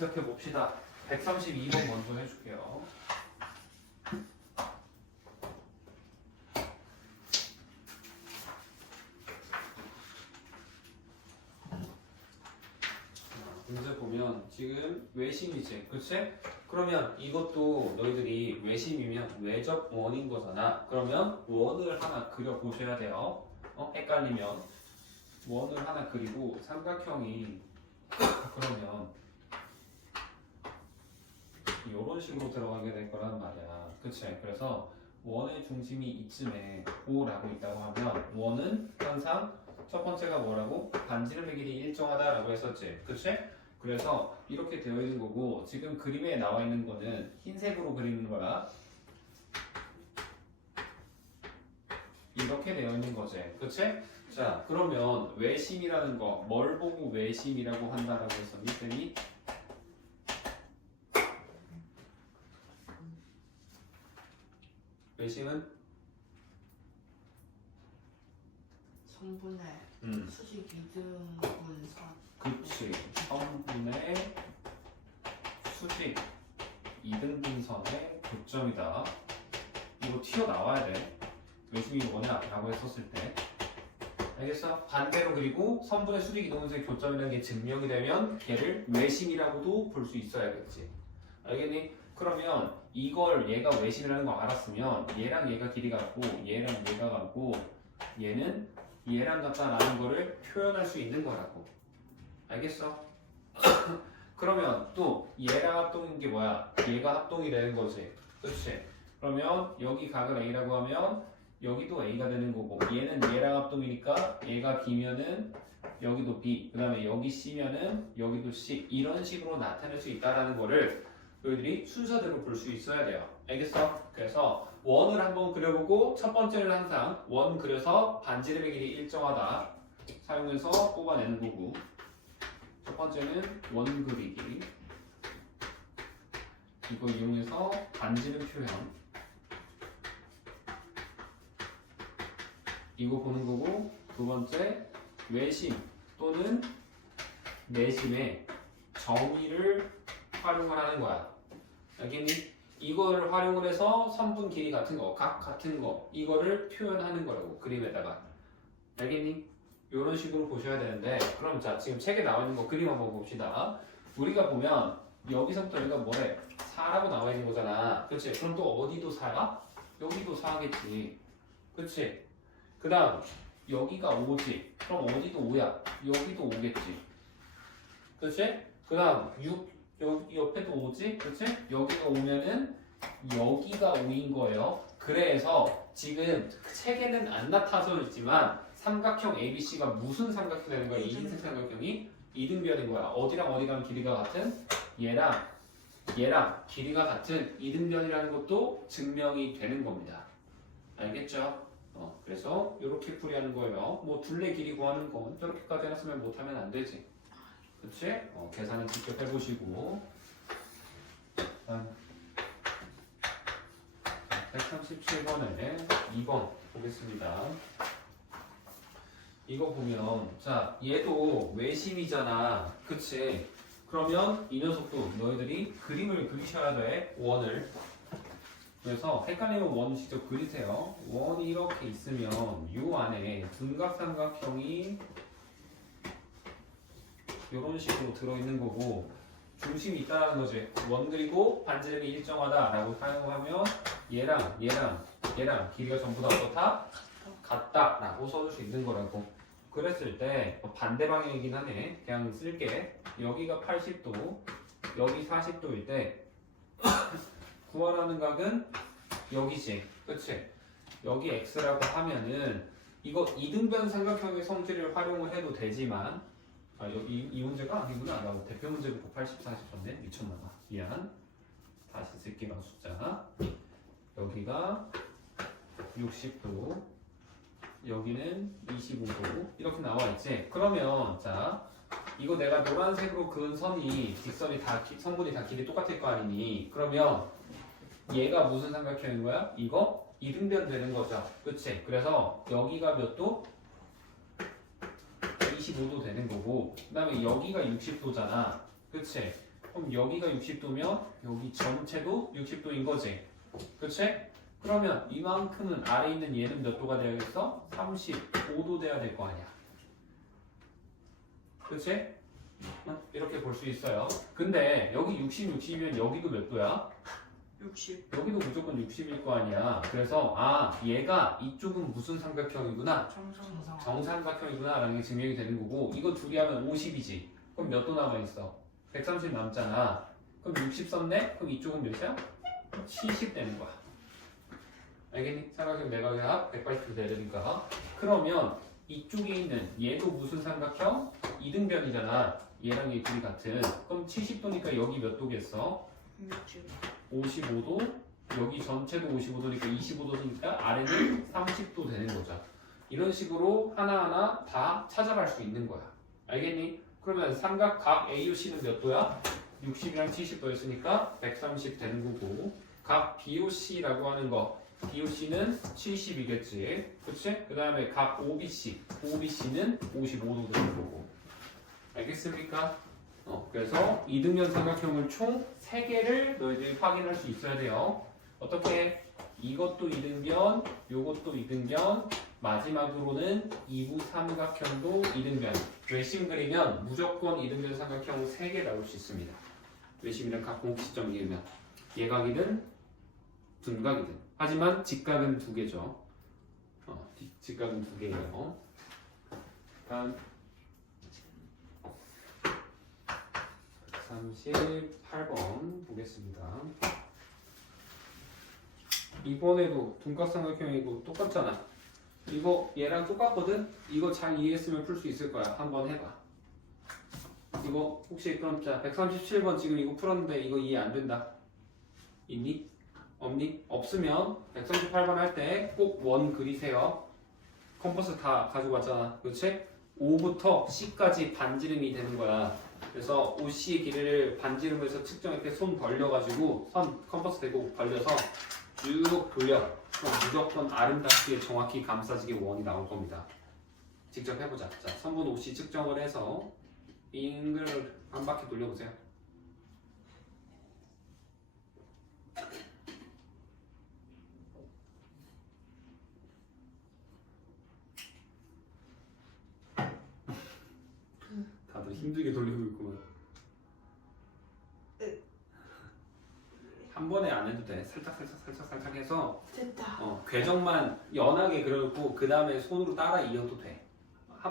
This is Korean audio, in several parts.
시작해 봅시다. 132번 먼저 해줄게요. 문제 보면 지금 외심이지, 그치? 그러면 이것도 너희들이 외심이면 외적 원인 거잖아. 그러면 원을 하나 그려 보셔야 돼요. 헷갈리면 원을 하나 그리고 삼각형이 그러면 이런 식으로 들어가게 될 거란 말이야. 그치? 그래서 원의 중심이 이쯤에 O라고 있다고 하면 원은 항상 첫 번째가 뭐라고? 반지름의 길이 일정하다라고 했었지. 그치? 그래서 이렇게 되어 있는 거고 지금 그림에 나와 있는 거는 흰색으로 그리는 거라 이렇게 되어 있는 거지. 그치? 자, 그러면 외심이라는 거 뭘 보고 외심이라고 한다라고 했었니? 쌤이? 외심은? 성분의 수직 이등분선. 그치. 성분의 수직 이등분선의 교점이다. 이거 튀어나와야 돼. 외심이 뭐냐라고 했었을 때. 알겠어? 반대로 그리고 선분의 수직 이등분선의 교점이라는 게 증명이 되면 걔를 외심이라고도 볼 수 있어야겠지. 알겠니? 그러면 이걸 얘가 외심이라는 거 알았으면 얘랑 얘가 길이가 같고 얘랑 얘가 같고 얘는 얘랑 같다라는 거를 표현할 수 있는 거라고. 알겠어? 그러면 또 얘랑 합동인 게 뭐야? 얘가 합동이 되는 거지. 그렇지? 그러면 여기 각을 A라고 하면 여기도 A가 되는 거고 얘는 얘랑 합동이니까 얘가 B면은 여기도 B 그 다음에 여기 C면은 여기도 C 이런 식으로 나타낼 수 있다는 거를 너희들이 순서대로 볼 수 있어야 돼요. 알겠어? 그래서 원을 한번 그려보고 첫 번째는 항상 원 그려서 반지름의 길이 일정하다 사용해서 뽑아내는 거고 첫 번째는 원 그리기 이거 이용해서 반지름 표현 이거 보는 거고 두 번째 외심 또는 내심의 정의를 활용을 하는 거야. 알겠니? 이걸 활용을 해서 선분 길이 같은 거, 각 같은 거 이거를 표현하는 거라고 그림에다가. 알겠니? 이런 식으로 보셔야 되는데 그럼 자 지금 책에 나와 있는 거 그림 한번 봅시다. 우리가 보면 여기서부터 여기가 뭐래? 4라고 나와 있는 거잖아. 그렇지? 그럼 또 어디도 4야? 여기도 4겠지. 그렇지? 그 다음 여기가 5지. 그럼 어디도 5야? 여기도 5겠지. 그렇지? 그 다음 6 여기 옆에도 5지? 그렇지? 여기가 5면은 여기가 5인 거예요. 그래서 지금 책에는 안 나타져 있지만 삼각형 ABC가 무슨 삼각형이 되는 거야? 이 흰색 삼각형이 이등변인 거야. 어디랑 어디랑 길이가 같은? 얘랑 길이가 같은 이등변이라는 것도 증명이 되는 겁니다. 알겠죠? 그래서 이렇게 풀이하는 거예요. 뭐 둘레 길이 구하는 건 저렇게까지 해놨으면 못하면 안 되지. 그치? 계산은 직접 해보시고 137번에 2번 보겠습니다. 이거 보면 자 얘도 외심이잖아. 그치? 그러면 이 녀석도 너희들이 그림을 그리셔야 돼. 원을. 그래서 헷갈리면 원 직접 그리세요. 원이 이렇게 있으면 요 안에 둔각삼각형이 이런 식으로 들어있는 거고 중심이 있다는 거지. 원 그리고 반지름이 일정하다라고 사용하면 얘랑 길이가 전부 다 어떻다? 같다라고 써줄 수 있는 거라고. 그랬을 때 반대 방향이긴 하네. 그냥 쓸게. 여기가 80도, 여기 40도일 때 구하라는 각은 여기지. 그치? 여기 x라고 하면은 이거 이등변 삼각형의 성질을 활용을 해도 되지만 이 문제가 아니구나. 나 대표 문제 보고 80, 40 썼네. 미쳤나봐. 미안. 다시 쓸게요. 숫자. 여기가 60도, 여기는 25도 이렇게 나와 있지. 그러면 자 이거 내가 노란색으로 그은 선이 직선이 다 성분이 다 길이 똑같을 거 아니니? 그러면 얘가 무슨 삼각형인 거야? 이거 이등변 되는 거죠. 그치? 그래서 여기가 몇 도? 25도 되는 거고 그 다음에 여기가 60도잖아. 그치? 그럼 여기가 60도면 여기 전체도 60도인 거지. 그치? 그러면 이만큼은 아래 있는 얘는 몇 도가 돼야겠어? 35도 돼야 될 거 아니야. 그치? 이렇게 볼 수 있어요. 근데 여기 60이면 여기도 몇 도야? 60 여기도 무조건 60일 거 아니야. 그래서 얘가 이쪽은 무슨 삼각형이구나? 정삼각형이구나 라는 게 증명이 되는 거고, 이거 둘이 하면 50이지. 그럼 몇 도 남아있어? 130 남잖아. 그럼 60 썼네? 그럼 이쪽은 몇이야? 70 되는 거야. 알겠니? 삼각형 내각의 180도 되니까. 그러면 이쪽에 있는 얘도 무슨 삼각형? 이등변이잖아. 얘랑 얘 둘이 같은. 그럼 70도니까 여기 몇 도겠어? 55도, 여기 전체도 55도니까 25도니까 아래는 30도 되는 거죠. 이런 식으로 하나하나 다 찾아갈 수 있는 거야. 알겠니? 그러면 삼각 AOC는 몇 도야? 60이랑 70도였으니까 130 되는 거고, 각 BOC라고 하는 거, BOC는 70이겠지. 그치? 그 다음에 각 OBC는 55도 되는 거고. 알겠습니까? 그래서 이등변 삼각형을 총 3개를 너희들이 확인할 수 있어야 돼요. 어떻게? 이것도 이등변, 요것도 이등변, 마지막으로는 이부 삼각형도 이등변. 외심 그리면 무조건 이등변 삼각형 3개 나올 수 있습니다. 외심이랑 각 공식점 이으면 예각이든 둔각이든. 하지만 직각은 2개죠. 직각은 2개예요. 다음 38번 보겠습니다. 이번에도 둔각삼각형이고 똑같잖아. 이거 얘랑 똑같거든? 이거 잘 이해했으면 풀 수 있을 거야. 한번 해봐. 이거 혹시 그럼 자 137번 지금 이거 풀었는데 이거 이해 안 된다. 있니? 없니? 없으면 138번 할 때 꼭 원 그리세요. 컴퍼스 다 가지고 왔잖아. 그렇지? O부터 C까지 반지름이 되는 거야. 그래서 OC의 길이를 반지름에서 측정할 때 손 벌려가지고 선 컴퍼스 대고 벌려서 쭉 돌려. 그럼 무조건 아름답게 정확히 감싸지게 원이 나올 겁니다. 직접 해보자. 자, 선분 OC 측정을 해서 빙글 한 바퀴 돌려보세요. 다들 힘들게 돌리고 있구만. 한 번에 안 해도 돼. 살짝 해서 됐다. 궤적만 연하게 그려놓고 그 다음에 손으로 따라 이어도 돼.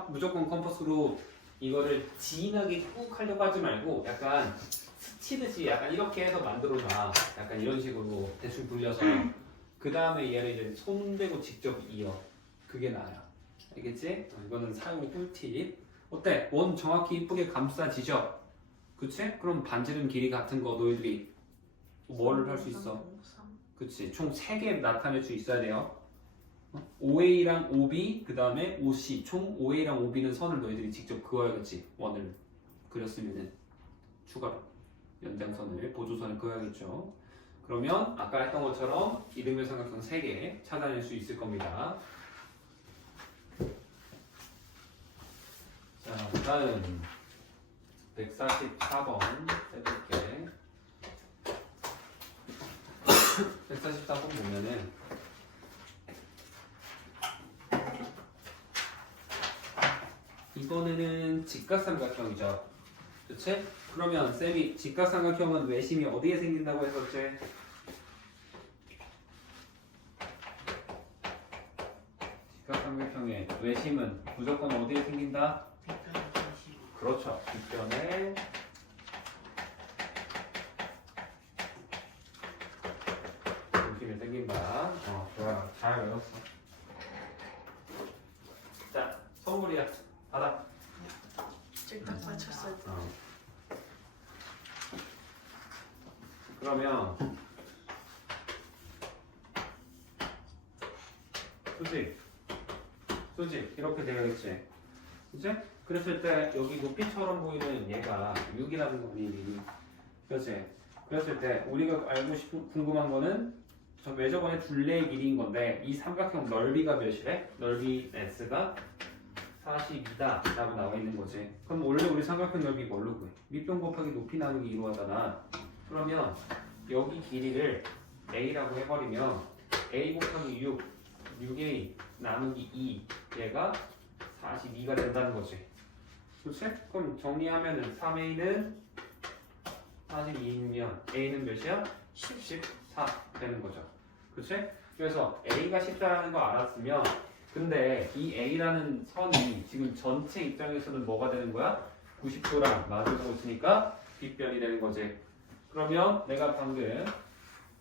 무조건 컴퍼스로 이거를 진하게 꾹 하려고 하지 말고 약간 스치듯이 약간 이렇게 해서 만들어놔. 약간 이런 식으로 대충 굴려서 그 다음에 얘를 이제 손 대고 직접 이어. 그게 나아요. 알겠지? 이거는 사용 꿀팁. 어때? 원 정확히 이쁘게 감싸지죠? 그치? 그럼 반지름 길이 같은 거 너희들이 뭐를 할 수 있어? 그치? 총 3개 나타낼 수 있어야 돼요. OA랑 OB, 그 다음에 OC. 총 OA랑 OB는 선을 너희들이 직접 그어야겠지. 원을 그렸으면은 추가로 연장선을, 보조선을 그어야겠죠. 그러면 아까 했던 것처럼 이등변 삼각형 3개 찾아낼 수 있을 겁니다. 자, 다음 144번 해볼게. 144번 보면은 이번에는 직각삼각형이죠. 그치? 그러면 쌤이 직각삼각형은 외심이 어디에 생긴다고 했었지? 직각삼각형의 외심은 무조건 어디에 생긴다? 그렇죠. 뒷변에 중심에 생긴다. 좋아. 잘 외웠어. 자, 선물이야. 받아. 딱 맞췄어요. 그러면 수직 이렇게 되어있지. 그치? 그랬을 때 여기 높이처럼 보이는 얘가 6이라는 거니. 그렇지? 그랬을 때 우리가 알고 싶은 궁금한 거는 왜 저번에 둘레의 길이인 건데 이 삼각형 넓이가 몇이래? 넓이 S가 42다 라고 나와 있는 거지. 그럼 원래 우리 삼각형 넓이 뭘로 구해? 밑변 곱하기 높이 나누기 2로 하잖아. 그러면 여기 길이를 a라고 해버리면 a 곱하기 6a 나누기 2 얘가 42가 된다는 거지. 그렇지? 그럼 정리하면은 3a는 42이면 a는 몇이야? 14 되는 거죠. 그렇지? 그래서 a가 14라는 거 알았으면 근데 이 a라는 선이 지금 전체 입장에서는 뭐가 되는 거야? 90도랑 마주보고 있으니까 빗변이 되는 거지. 그러면 내가 방금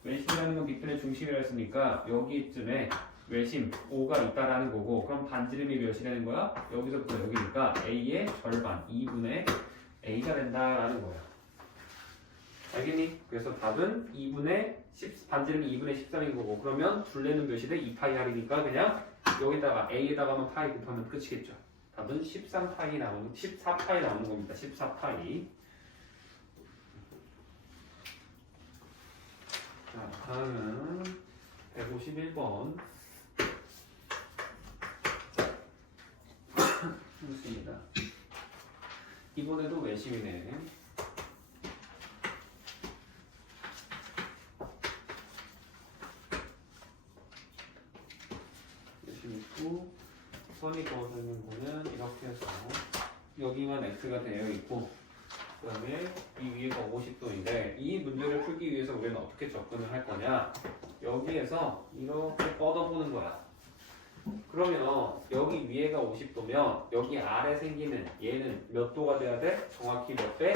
외심이라는 건 빗변의 중심이라 했으니까 여기쯤에 외심 5가 있다라는 거고 그럼 반지름이 몇이 되는 거야? 여기서부터 여기니까 a의 절반 2분의 a가 된다라는 거야. 알겠니? 그래서 답은 2분의 10, 반지름이 2분의 13인 거고 그러면 둘레는 몇이 돼? 2파이 r이니까 그냥 여기다가 a에다가만 파이 곱하면 끝이겠죠. 답은 14파이 나오는 겁니다. 14파이. 자, 다음은 151번 문제입니다. 이번에도 외심이네. 있고 선이 그어져 있는 거는 이렇게 해서 여기만 x가 되어 있고 그 다음에 이 위에가 50도인데 이 문제를 풀기 위해서 우리는 어떻게 접근을 할 거냐 여기에서 이렇게 뻗어보는 거야. 그러면 여기 위에가 50도면 여기 아래 생기는 얘는 몇 도가 돼야 돼? 정확히 몇 배?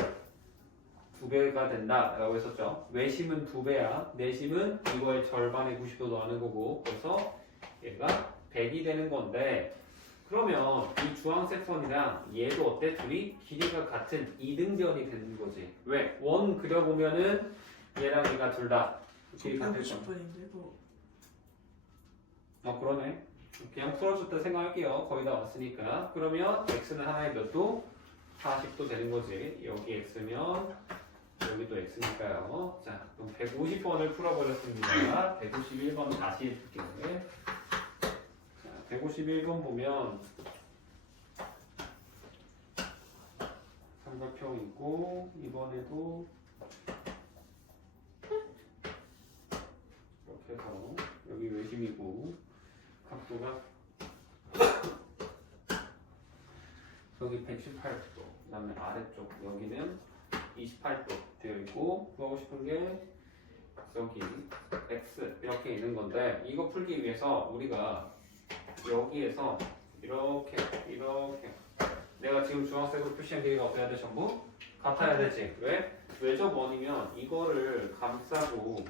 2배가 된다 라고 했었죠. 외심은 2배야. 내심은 이거의 절반의 90도 더하는 거고 그래서 얘가 100이 되는 건데 그러면 이 주황색 선이랑 얘도 어때? 둘이 길이가 같은 이등변이 되는 거지. 왜? 원 그려보면은 얘랑 얘가 둘 다 길이 같을 거야. 150분인데 이거 그러네. 그냥 풀어줄 때 생각할게요. 거의 다 왔으니까. 그러면 x는 하나에 몇 도? 40도 되는 거지. 여기 x면 여기도 x니까요. 자, 그럼 150번을 풀어버렸습니다. 151번 다시 해줄게요. 151번 보면 삼각형 있고 이번에도 이렇게 해서 여기 외심이고 각도가 여기 118도 그 다음에 아래쪽 여기는 28도 되어 있고 구하고 싶은 게 여기 x 이렇게 있는 건데 이거 풀기 위해서 우리가 여기에서 이렇게 내가 지금 주황색으로 표시한 길이가 어때야 돼? 전부 같아야 되지. 왜? 외접 원이면 이거를 감싸고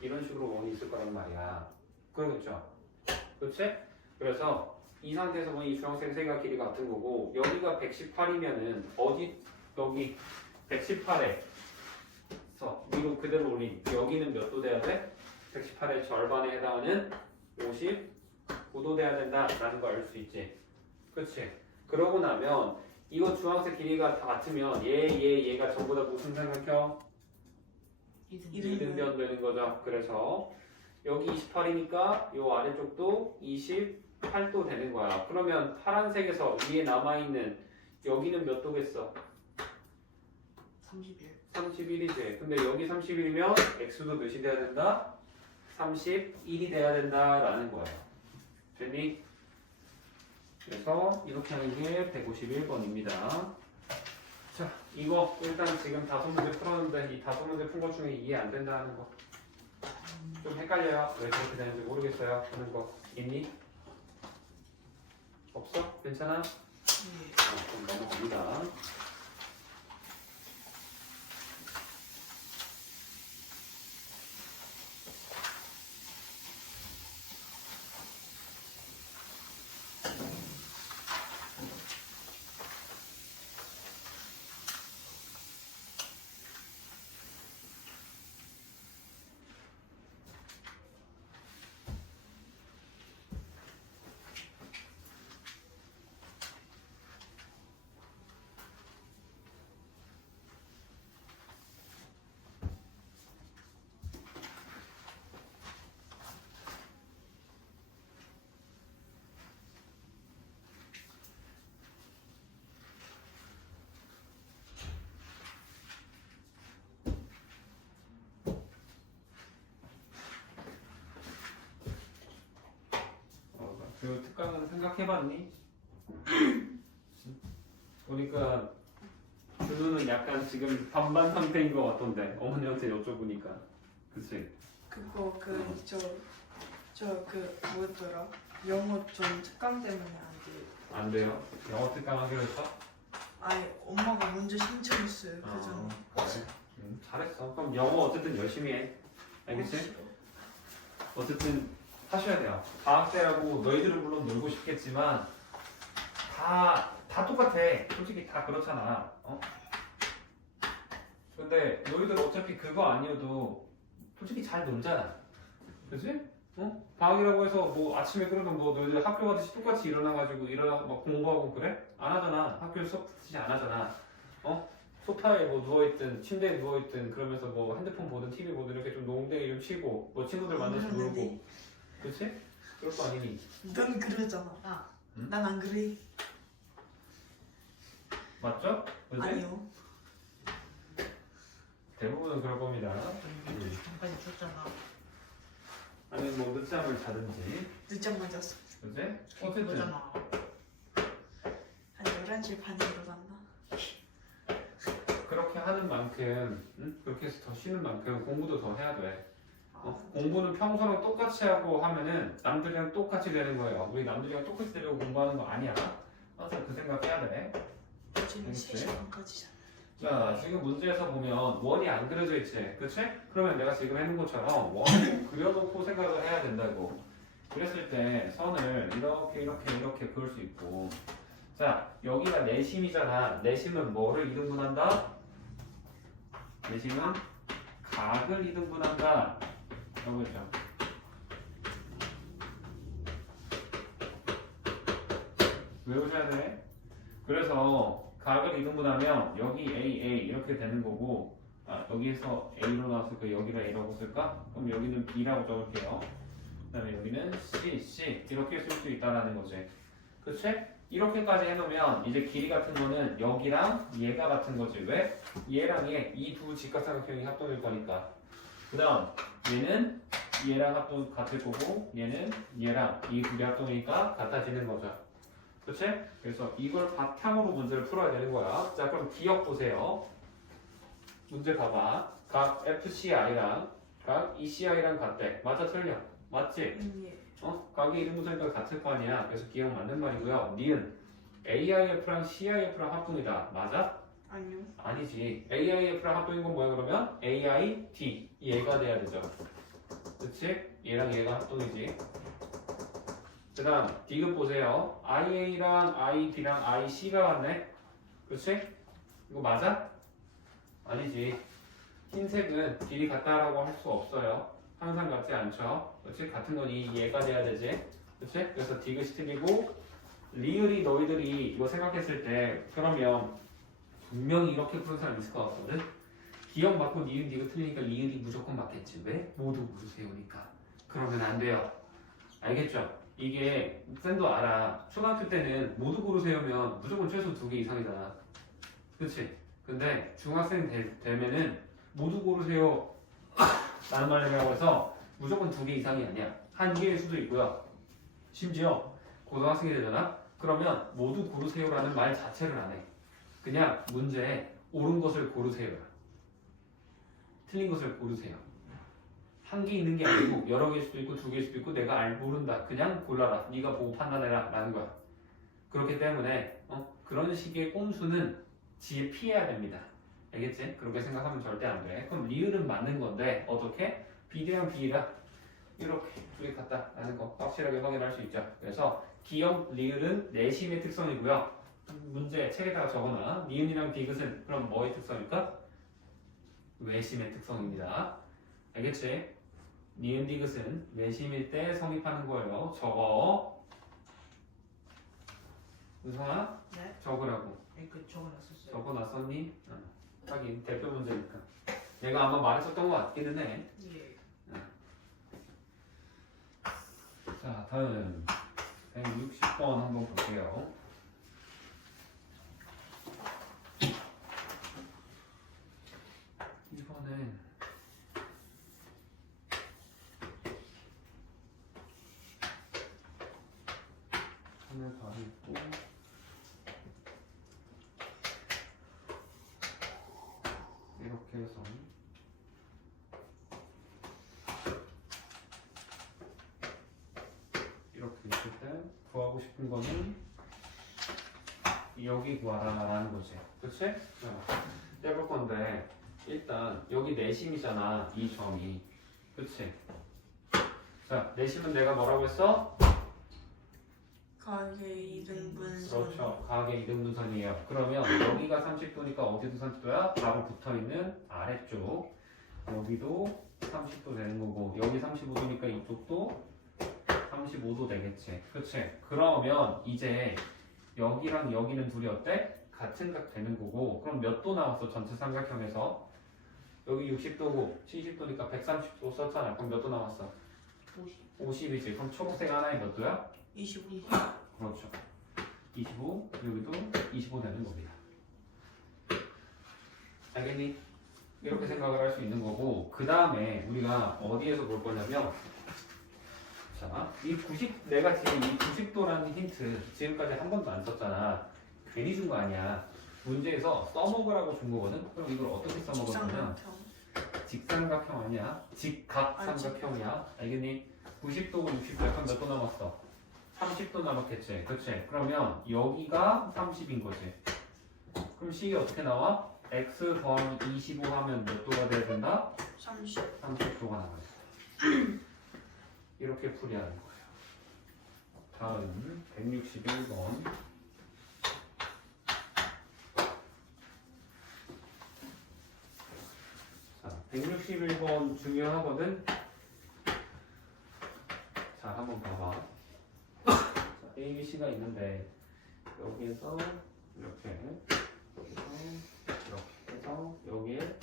이런 식으로 원이 있을 거란 말이야. 그러겠죠? 그렇지? 그래서 이 상태에서 보면 이 주황색 세 개가 길이가 같은 거고 여기가 118이면은 어디 여기 118에서 위로 그대로 올린 여기는 몇 도 돼야 돼? 118의 절반에 해당하는 59도 돼야 된다라는 걸 알 수 있지. 그치? 그러고 나면 이거 주황색 길이가 다 같으면 얘가 전부 다 무슨 삼각형? 이등변 되는 거죠. 그래서 여기 28이니까 요 아래쪽도 28도 되는 거야. 그러면 파란색에서 위에 남아있는 여기는 몇 도겠어? 31 31이지. 근데 여기 31이면 x도 몇이 돼야 된다? 31이 돼야 된다라는 거예요. 됐니? 그래서 이렇게 하는 게 151번입니다. 자, 이거 일단 지금 5문제 풀었는데 이 5문제 푼 것 중에 이해 안 된다는 거 좀 헷갈려요. 왜 그렇게 되는지 모르겠어요. 하는 거 있니? 없어? 괜찮아? 그럼 넘어갑니다. 생각해봤니? 보니까 준우는 약간 지금 반반 상태인 것 같던데 어머니한테 여쭤보니까 그치? 그거 뭐였더라? 영어 좀 특강 때문에 안 돼. 안 돼요? 영어 특강 하기로 했어? 아니 엄마가 먼저 신청했어요. 그 전에. 그래. 잘했어. 그럼 영어 어쨌든 열심히 해. 알겠지? 어쨌든 하셔야 돼요. 방학 때라고 너희들은 물론 놀고 싶겠지만 다 똑같아. 솔직히 다 그렇잖아. 어? 근데 너희들 어차피 그거 아니어도 솔직히 잘 놀잖아. 그치? 어? 방학이라고 해서 뭐 아침에 그러면 뭐 너희들 학교 가듯이 똑같이 일어나가지고 막 공부하고 그래? 안 하잖아. 학교에 수업 듣지 안 하잖아. 어? 소파에 뭐 누워있든 침대에 누워있든 그러면서 뭐 핸드폰 보든 TV 보든 이렇게 좀 농땡이 좀 치고 뭐 친구들 만나서 놀고 그치? 그럴 거 아니니? 넌 그러잖아. 응? 난 안 그래. 맞죠? 그치? 아니요. 대부분은 그럴 겁니다. 좀 잠깐 줬잖아. 아니 뭐 늦잠을 자든지 늦잠 맞았어. 그치? 어쨌든 그거잖아. 한 11시 반에 일어났나? 그렇게 하는 만큼 그렇게 해서 더 쉬는 만큼 공부도 더 해야 돼. 공부는 평소랑 똑같이 하고 하면은 남들이랑 똑같이 되는 거예요. 우리 남들이랑 똑같이 되려고 공부하는 거 아니야. 항상 그 생각 해야 돼. 지금 알겠지? 3시간까지 잤. 자, 지금 문제에서 보면 원이 안 그려져 있지, 그치? 그러면 내가 지금 해놓은 것처럼 원을 그려놓고 생각을 해야 된다고. 그랬을 때 선을 이렇게 그을 수 있고. 자, 여기가 내심이잖아. 내심은 뭐를 이등분한다? 내심은 각을 이등분한다. 라고 했죠. 외우셔야 돼. 그래서 각을 이등분하면 여기 A 이렇게 되는 거고 여기에서 A로 나왔을까? 여기를 A라고 쓸까? 그럼 여기는 B라고 적을게요. 그 다음에 여기는 C 이렇게 쓸 수 있다는 거지. 그치? 이렇게까지 해놓으면 이제 길이 같은 거는 여기랑 얘가 같은 거지. 왜? 얘랑 얘 이 두 직각삼각형이 합동일 거니까. 그 다음 얘는 얘랑 합동 같을 거고 얘는 얘랑 이 둘이 합동이니까 같아지는 거죠. 그치? 그래서 이걸 바탕으로 문제를 풀어야 되는 거야. 자, 그럼 기억 보세요. 문제 봐봐. 각 FCI랑 각 ECI랑 같대. 맞아, 틀려? 맞지? 예. 각의 이등분선이니까 같을 거 아니야. 그래서 기억 맞는 말이고요. 니은 AIF랑 CIF랑 합동이다. 맞아? 아니요. 아니지. AIF랑 합동인 건 뭐야 그러면? AID. 얘가 돼야 되죠. 그치? 얘랑 얘가 합동이지. 그 다음 디귿 보세요. IA랑 IB랑 IC가 같네. 그치? 이거 맞아? 아니지. 흰색은 길이 같다라고 할 수 없어요. 항상 같지 않죠. 그치? 같은 건 이 얘가 돼야 되지. 그치? 그래서 디귿이 틀리고 리을이 너희들이 이거 생각했을 때 그러면 분명히 이렇게 푸는 사람 있을 것 같거든? 기억 맞고 니은 디귿 틀리니까 리을이 무조건 맞겠지. 왜? 모두 고르세요니까. 그러면 안 돼요. 알겠죠? 이게 쌤도 알아. 초등학교 때는 모두 고르세요면 무조건 최소 2개 이상이잖아. 그치? 근데 중학생 되면은 모두 고르세요 라는 말이라고 해서 무조건 2개 이상이 아니야. 1개일 수도 있고요. 심지어 고등학생이 되잖아? 그러면 모두 고르세요라는 말 자체를 안 해. 그냥 문제에 옳은 것을 고르세요. 틀린 것을 고르세요. 1개 있는 게 아니고 여러 개일 수도 있고 2개일 수도 있고 내가 모른다. 그냥 골라라. 네가 보고 판단해라 라는 거야. 그렇기 때문에 그런 식의 꼼수는 지혜 피해야 됩니다. 알겠지? 그렇게 생각하면 절대 안 돼. 그럼 리을은 맞는 건데 어떻게? B랑 B랑 이렇게 둘이 같다라는 거 확실하게 확인할 수 있죠. 그래서 기역 리을은 내심의 특성이고요. 문제 책에다가 적어놔. 니은이랑 디귿은 그럼 뭐의 특성일까? 외심의 특성입니다. 알겠지? 니은 디귿은 외심일 때 성립하는 거예요. 적어. 은성아? 네? 적으라고. 그 적어놨었어요. 적어놨었니? 하긴 대표 문제니까. 내가 아마 말했었던 것 같기는 해. 예. 자, 다음 160번 한번 볼게요. 이번엔 가했고 이렇게 해서 이렇게 있을 때 구하고 싶은 거는 여기 구하라라는 거지. 그치? 해볼 건데 일단 여기 내심이잖아. 이 점이. 그치? 자, 내심은 내가 뭐라고 했어? 가게 2등분선. 그렇죠. 가계 이등분선이에요. 그러면 여기가 30도니까 어디도 30도야? 바로 붙어있는 아래쪽. 여기도 30도 되는 거고 여기 35도니까 이쪽도 35도 되겠지. 그치? 그러면 이제 여기랑 여기는 둘이 어때? 같은 각 되는 거고 그럼 몇 도 나왔어? 전체 삼각형에서 여기 60도고 70도니까 130도 썼잖아. 그럼 몇 도 나왔어? 50. 50이지. 그럼 초록색 하나에 몇 도야? 25. 그렇죠. 25, 여기도 25 되는 겁니다. 알겠니? 이렇게 생각을 할 수 있는 거고 그 다음에 우리가 어디에서 볼 거냐면 자, 이 90, 내가 지금 이 90도라는 힌트 지금까지 한 번도 안 썼잖아. 괜히 준 거 아니야. 문제에서 써먹으라고 준 거거든? 그럼 이걸 어떻게 써먹었냐면 직삼각형. 직삼각형 아니야. 직각삼각형이야. 알겠니? 90도고 60도 약간 몇 도 남았어? 30도 남았겠지. 그치? 그러면 여기가 30인 거지. 그럼 식이 어떻게 나와? x 더하기 25 하면 몇 도가 돼야 된다? 30. 30도가 나와요. 이렇게 풀이하는 거예요. 다음 161번. 자, 161번 중요하거든. 자, 한번 봐봐. 자, A, B, C가 있는데 여기에서 이렇게 여기서 이렇게 해서 여기에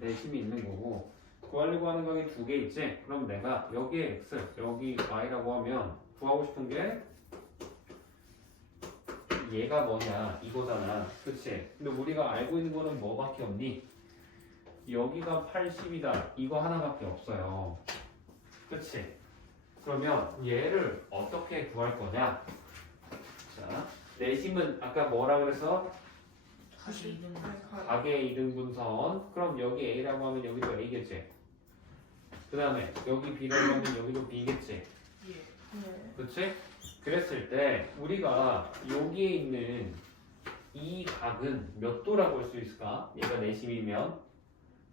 내심이 있는 거고 구하려고 하는 각이 두 개 있지? 그럼 내가 여기에 X, 여기 Y라고 하면 구하고 싶은 게 얘가 뭐냐 이거잖아. 그치? 근데 우리가 알고 있는 거는 뭐밖에 없니? 여기가 80이다 이거 하나밖에 없어요. 그치? 그러면 얘를 어떻게 구할 거냐? 자, 내심은 아까 뭐라 그래서? 가게 2등분. 가계 2등분선. 그럼 여기 A라고 하면 여기도 A겠지? 그 다음에 여기 B라고 하면 여기도 B겠지? 예. 네. 그치? 그랬을 때 우리가 여기에 있는 이 각은 몇 도라고 할 수 있을까? 얘가 내심이면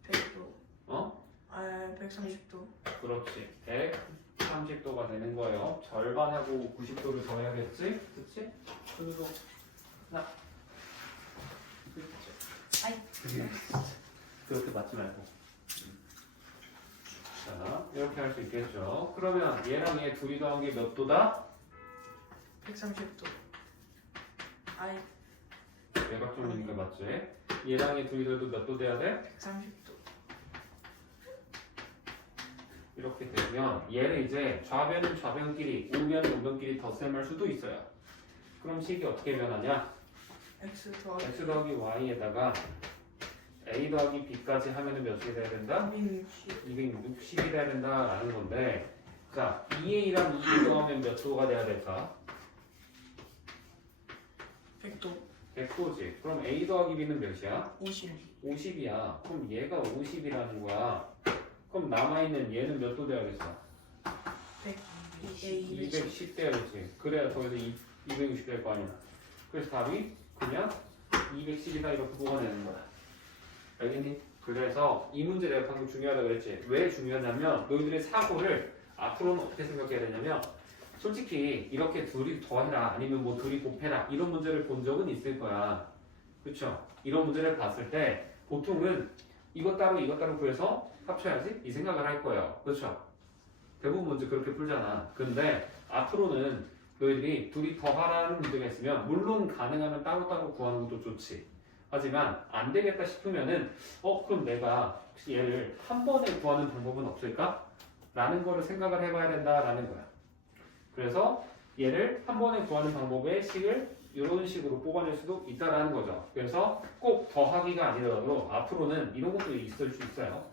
100도. 어? 아, 130도. 그렇지. 130도가 되는 거예요. 절반하고 90도를 더해야겠지? 그치? 그리고 하나. 그치? 아이. 그렇게 맞지 말고. 자, 이렇게 할 수 있겠죠. 그러면 얘랑 얘 둘이 더한 게 몇 도다? 130도. 아이, 외곽점이니까 맞지? 얘랑 얘 둘이 더해도 몇 도 돼야 돼? 130도. 이렇게 되면 얘를 이제 좌변은 좌변끼리, 우변은 우변끼리 덧셈할 수도 있어요. 그럼 식이 어떻게 변하냐? X 더하기 x 더하기 y에다가 a 더하기 b까지 하면은 몇이 돼야 된다? 260. 260이 돼야 된다라는 건데 자, 2a랑 2b 더하면 몇 도가 돼야 될까? 100도. 100도지. 그럼 a 더하기 b는 몇이야? 50. 50이야. 그럼 얘가 50이라는 거야. 그럼 남아있는 얘는 몇 도 돼야겠어? 100. 210 돼야겠지. 그래야 더해서 260 될 거 아니야. 그래서 답이 그냥 210이다 이렇게 뽑아내는 거야. 알겠니? 그래서 이 문제 내가 방금 중요하다고 그랬지. 왜 중요하냐면 너희들의 사고를 앞으로는 어떻게 생각해야 되냐면 솔직히 이렇게 둘이 더해라 아니면 뭐 둘이 곱해라 이런 문제를 본 적은 있을 거야. 그쵸? 이런 문제를 봤을 때 보통은 이것 따로 구해서 합쳐야지 이 생각을 할 거예요. 그렇죠? 대부분 문제 그렇게 풀잖아. 근데 앞으로는 너희들이 둘이 더하라는 문제가 있으면 물론 가능하면 따로따로 구하는 것도 좋지. 하지만 안 되겠다 싶으면은 그럼 내가 혹시 얘를 한 번에 구하는 방법은 없을까? 라는 거를 생각을 해봐야 된다라는 거야. 그래서 얘를 한 번에 구하는 방법의 식을 이런 식으로 뽑아낼 수도 있다라는 거죠. 그래서 꼭 더하기가 아니더라도 앞으로는 이런 것도 있을 수 있어요.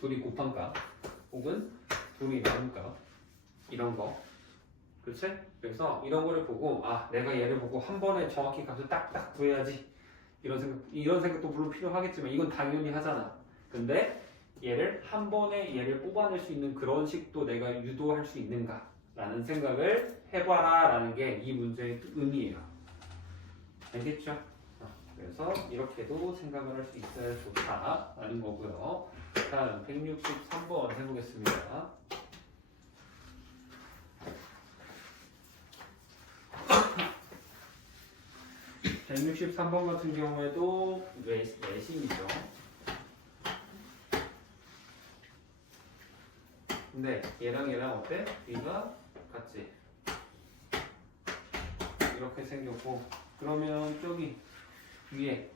둘이 곱한 값 혹은 둘이 나눈 값 이런 거. 그렇지? 그래서 이런 거를 보고 아 내가 얘를 보고 한 번에 정확히 값을 딱딱 구해야지 이런 생각도 물론 필요하겠지만 이건 당연히 하잖아. 근데 얘를 한 번에 얘를 뽑아낼 수 있는 그런 식도 내가 유도할 수 있는가 라는 생각을 해봐라 라는 게 이 문제의 의미예요. 알겠죠? 그래서 이렇게도 생각을 할 수 있어야 좋다라는 거고요. 다음 163번 해보겠습니다. 163번 같은 경우에도 내심이죠. 근데 얘랑 어때? B가 같지? 이렇게 생겼고 그러면 저기 위에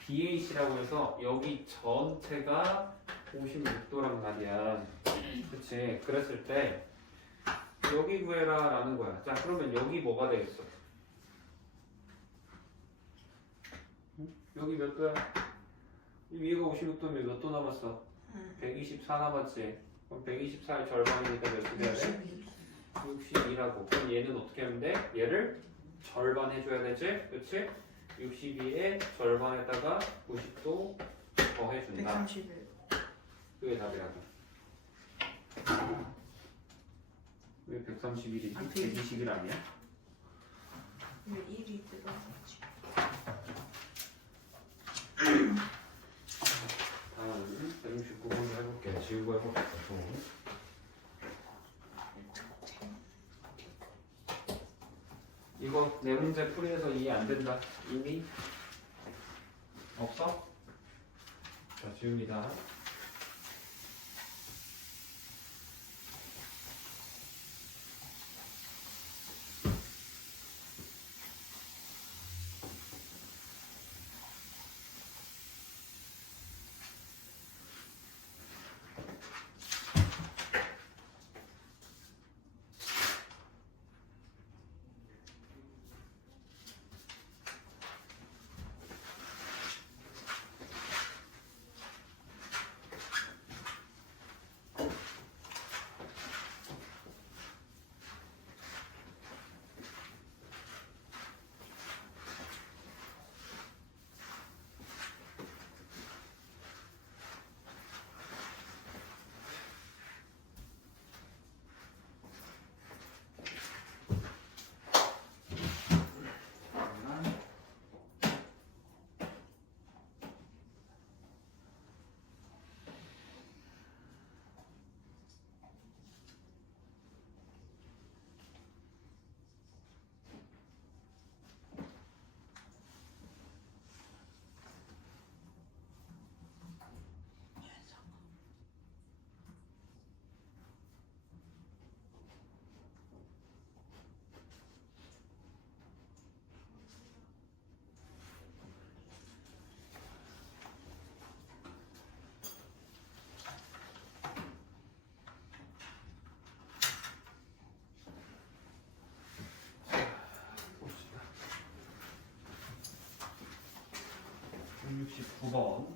BAC라고 해서 여기 전체가 56도란 말이야. 그치? 그랬을 때 여기 구해라 라는 거야. 자 그러면 여기 뭐가 되겠어? 여기 몇 도야? 위에가 56도면 몇 도 남았어? 124 남았지? 그럼 124의 절반이니까 몇 도 돼야 돼? 62라고. 그럼 얘는 어떻게 하면 돼? 얘를 절반 해줘야 되지? 그치? 62의 절반에다가 90도 더해준다. 131. 그게 답이라고. 왜 131이지? 아, 121 아니야? 왜 1이 들어갔지? 다음 169번도 해볼게. 지우고 해볼게. 이거 네 문제 풀이해서 이해 안 된다. 이미 없어? 자, 지웁니다. 봅시다. 169번.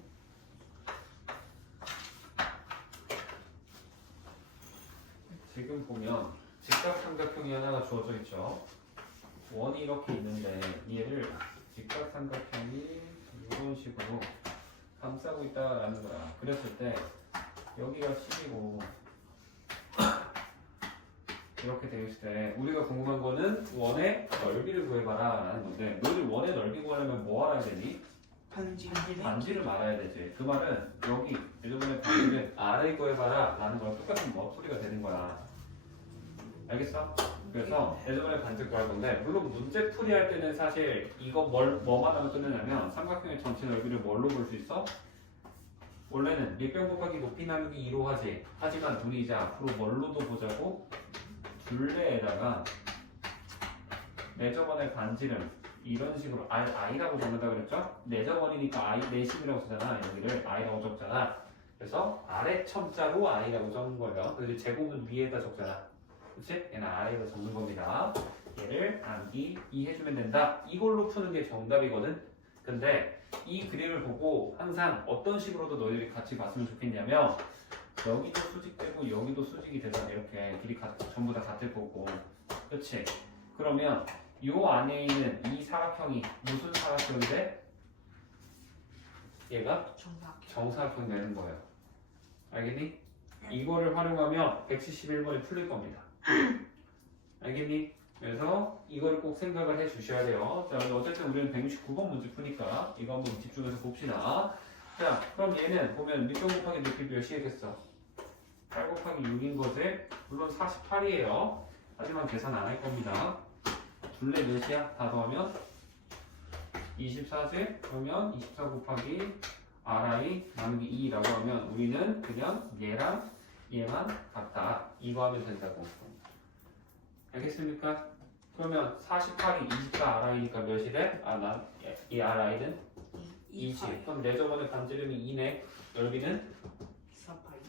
지금 보면 직각삼각형이 하나가 주어져 있죠. 원이 이렇게 있는데 얘를 직각삼각형이 이런 식으로 감싸고 있다라는 거야. 그랬을 때 여기가 10이고 이렇게 되어 있을 때 우리가 궁금한 거는 원의 넓이를 구해봐라 라는 건데 너희 원의 넓이 구하려면 뭐 알아야 되니? 반지를 알아야 되지. 그 말은 여기 예전에 반지를 R을 구해봐라 라는 거랑 똑같은 소리가 되는 거야. 알겠어? 그래서 예전에 반지 구할 건데 물론 문제 풀이할 때는 사실 이거 뭐만 하면 끝내냐면 삼각형의 전체 넓이를 뭘로 볼 수 있어? 원래는 밑변 곱하기 높이 나누기 2로 하지. 하지만 우리 이제 앞으로 뭘로도 보자고 둘레에다가 내저번의 반지름 이런 식으로 i라고 적는다 그랬죠? 내저번이니까 내심이라고 쓰잖아. 여기를 i라고 적잖아. 그래서 아래 첨자로 i라고 적는 거예요. 그래서 제곱은 위에다 적잖아. 그치? 얘는 아래에다 적는 겁니다. 얘를 암기 이해주면 된다. 이걸로 푸는 게 정답이거든. 근데 이 그림을 보고 항상 어떤 식으로도 너희들이 같이 봤으면 좋겠냐면 여기도 수직되고 여기도 수직이 되잖아. 이렇게 길이 전부 다 같을 거고 그렇지? 그러면 요 안에 있는 이 사각형이 무슨 사각형이 돼? 얘가 정사각형. 정사각형 되는 거예요. 알겠니? 이거를 활용하면 171번이 풀릴 겁니다. 알겠니? 그래서 이걸 꼭 생각을 해 주셔야 돼요. 자, 어쨌든 우리는 169번 문제 푸니까 이거 한번 집중해서 봅시다. 자, 그럼 얘는 보면 밑변 곱하기 높이 몇이겠어? 8 곱하기 6인 거지? 물론 48이에요. 하지만 계산 안 할 겁니다. 둘레 몇이야? 다 더하면 24지? 그러면 24 곱하기 Ri 나누기 2라고 하면 우리는 그냥 얘랑 얘만 같다. 이거 하면 된다고. 알겠습니까? 그러면 48이 24Ri니까 몇이래? 이 Ri는 2지. 그럼 내 저번에 반지름이 2네. 넓이는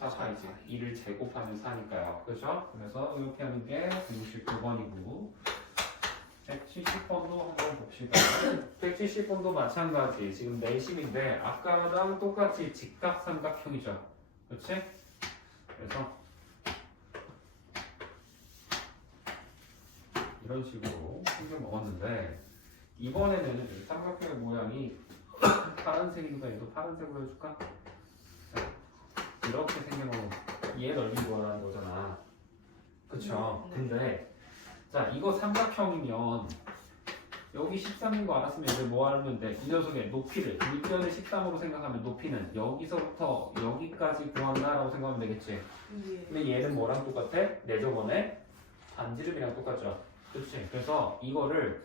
4파이지. 2를 제곱하면 4니까요. 그죠? 그래서 이렇게 하는 게 169번이고 170번도 한번 봅시다. 170번도 마찬가지. 지금 내심인데 아까랑 똑같이 직각삼각형이죠. 그렇지? 그래서 이런 식으로 생겨 먹었는데 이번에는 삼각형의 모양이 파란색이니까 얘도 파란색으로 해줄까? 자, 이렇게 생겨먹은 얘 넓이 구하라는 거잖아. 그쵸? 네. 근데 자 이거 삼각형이면 여기 13인 거 알았으면 이제 뭐 하면 돼? 이 녀석의 높이를 밑변을 13으로 생각하면 높이는 여기서부터 여기까지 구한다라고 생각하면 되겠지. 예. 근데 얘는 뭐랑 똑같아? 내 저번에 반지름이랑 똑같죠. 그렇지. 그래서 이거를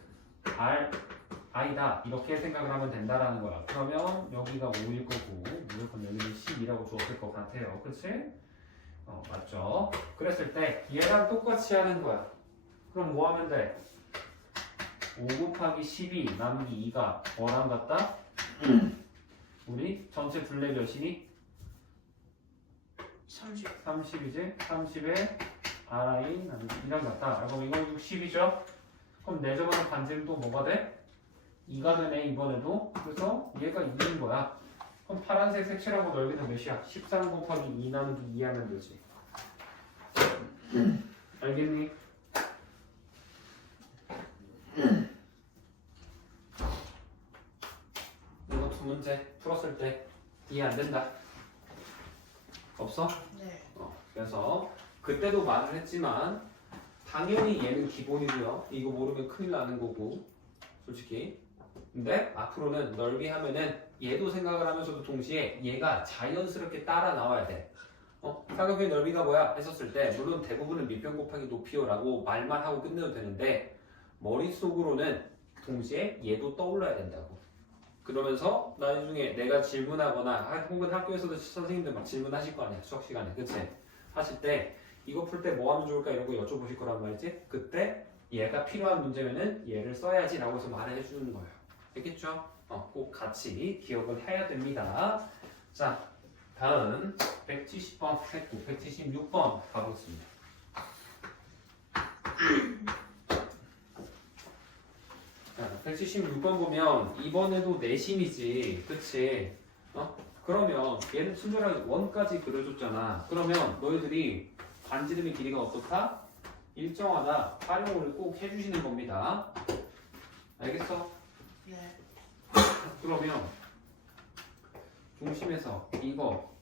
i다 이렇게 생각을 하면 된다라는 거야. 그러면 여기가 5일 거고 무조건 여기는 10이라고 주었을 것 같아요. 그렇지? 맞죠? 그랬을 때 얘랑 똑같이 하는 거야. 그럼 뭐 하면 돼? 5 곱하기 12 나누기 2가 뭐랑 같다? 우리 전체 둘레 몇이니? 30. 30이지? 30에 Ri 나누기 2랑 같다. 그럼 이거 60이죠? 그럼 내 저번에 반지름도 뭐가 돼? 2가 되네 이번에도. 그래서 얘가 2인 거야. 그럼 파란색 색칠하고 넓이는 몇이야? 13 곱하기 2 나누기 2 하면 되지. 알겠니? 이거 두 문제 풀었을 때 이해 안 된다. 없어? 네. 그래서 그때도 말을 했지만 당연히 얘는 기본이고요. 이거 모르면 큰일 나는 거고 솔직히. 근데 앞으로는 넓이 하면은 얘도 생각을 하면서도 동시에 얘가 자연스럽게 따라 나와야 돼. 삼각형의 넓이가 뭐야? 했었을 때 물론 대부분은 밑변 곱하기 높이요라고 말만 하고 끝내도 되는데 머릿속으로는 동시에 얘도 떠올라야 된다고. 그러면서 나중에 내가 질문하거나 혹은 학교에서도 선생님들 막 질문하실 거 아니야 수학 시간에. 그치? 하실 때 이거 풀 때 뭐 하면 좋을까 이런 거 여쭤보실 거란 말이지. 그때 얘가 필요한 문제면은 얘를 써야지 라고 해서 말을 해주는 거예요. 알겠죠? 꼭 같이 기억을 해야 됩니다. 자, 다음 170번 했고 176번 가보겠습니다. 자, 176번 보면 이번에도 내심이지. 그치? 그러면 얘는 친절하게 원까지 그려줬잖아. 그러면 너희들이 반지름의 길이가 어떻다? 일정하다. 활용을 꼭 해주시는 겁니다. 알겠어? 네. 그러면 중심에서 이거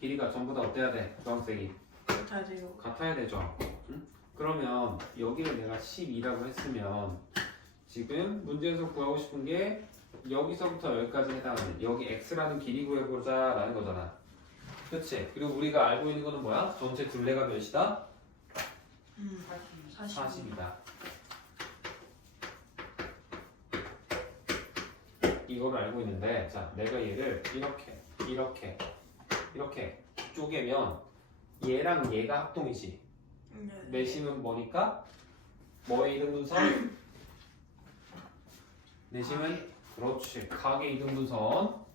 길이가 전부 다 어때야 돼? 주황색이 같아야 돼요. 같아야 되죠. 응? 그러면 여기를 내가 12라고 했으면 지금 문제에서 구하고 싶은 게 여기서부터 여기까지 해당하는 여기 x라는 길이 구해보자 라는 거잖아. 그치? 그리고 우리가 알고 있는 거는 뭐야? 전체 둘레가 몇이다? 40이다. 이거를 알고 있는데 자 내가 얘를 이렇게 쪼개면 얘랑 얘가 합동이지. 네. 내심은 뭐니까? 뭐의 이등분선? 내심은 그렇지. 각의 이등분선.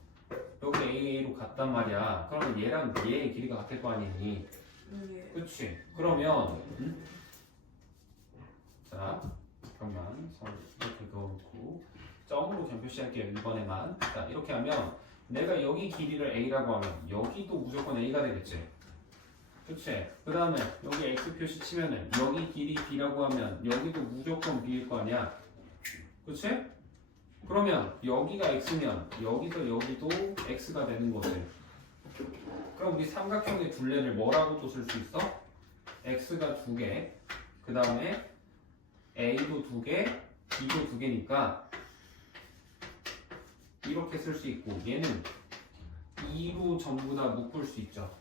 여기 A로 같단 말이야. 그러면 얘랑 얘의 길이가 같을 거 아니니? 네. 그치? 그러면 자 잠깐만 선 이렇게 넣어놓고 점으로 그냥 표시할게요. 1번에만. 자 이렇게 하면 내가 여기 길이를 A라고 하면 여기도 무조건 A가 되겠지. 그치? 그 다음에 여기 x 표시 치면은 여기 길이 b라고 하면 여기도 무조건 b일 거 아니야. 그치? 그러면 여기가 x면 여기서 여기도 x가 되는 거지. 그럼 우리 삼각형의 둘레를 뭐라고도 쓸 수 있어? x가 2개, 그 다음에 a도 2개, b도 2개니까 이렇게 쓸 수 있고 얘는 2로 전부 다 묶을 수 있죠.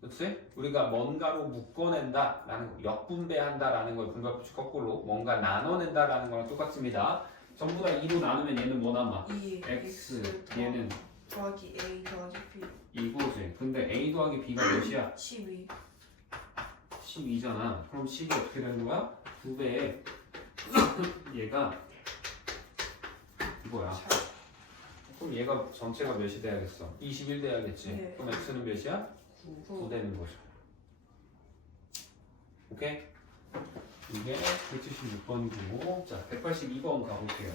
그치? 우리가 뭔가로 묶어낸다 라는 거, 역분배한다 라는 걸 분배법칙 거꾸로 뭔가 나눠낸다 라는 거랑 똑같습니다. 전부 다 2로 나누면 얘는 뭐 남아? 2 x, 얘는 더하기 A 더하기 B 이거지. 근데 a 더하기 b가 몇이야? 12 12잖아. 그럼 10이 어떻게 되는 거야? 2배에 얘가 이거야. 그럼 얘가 전체가 몇이 돼야겠어? 21 돼야겠지. 네. 그럼 x는 몇이야? 9 되는 거죠. 오케이? 이게 176번이고, 자, 182번 가볼게요.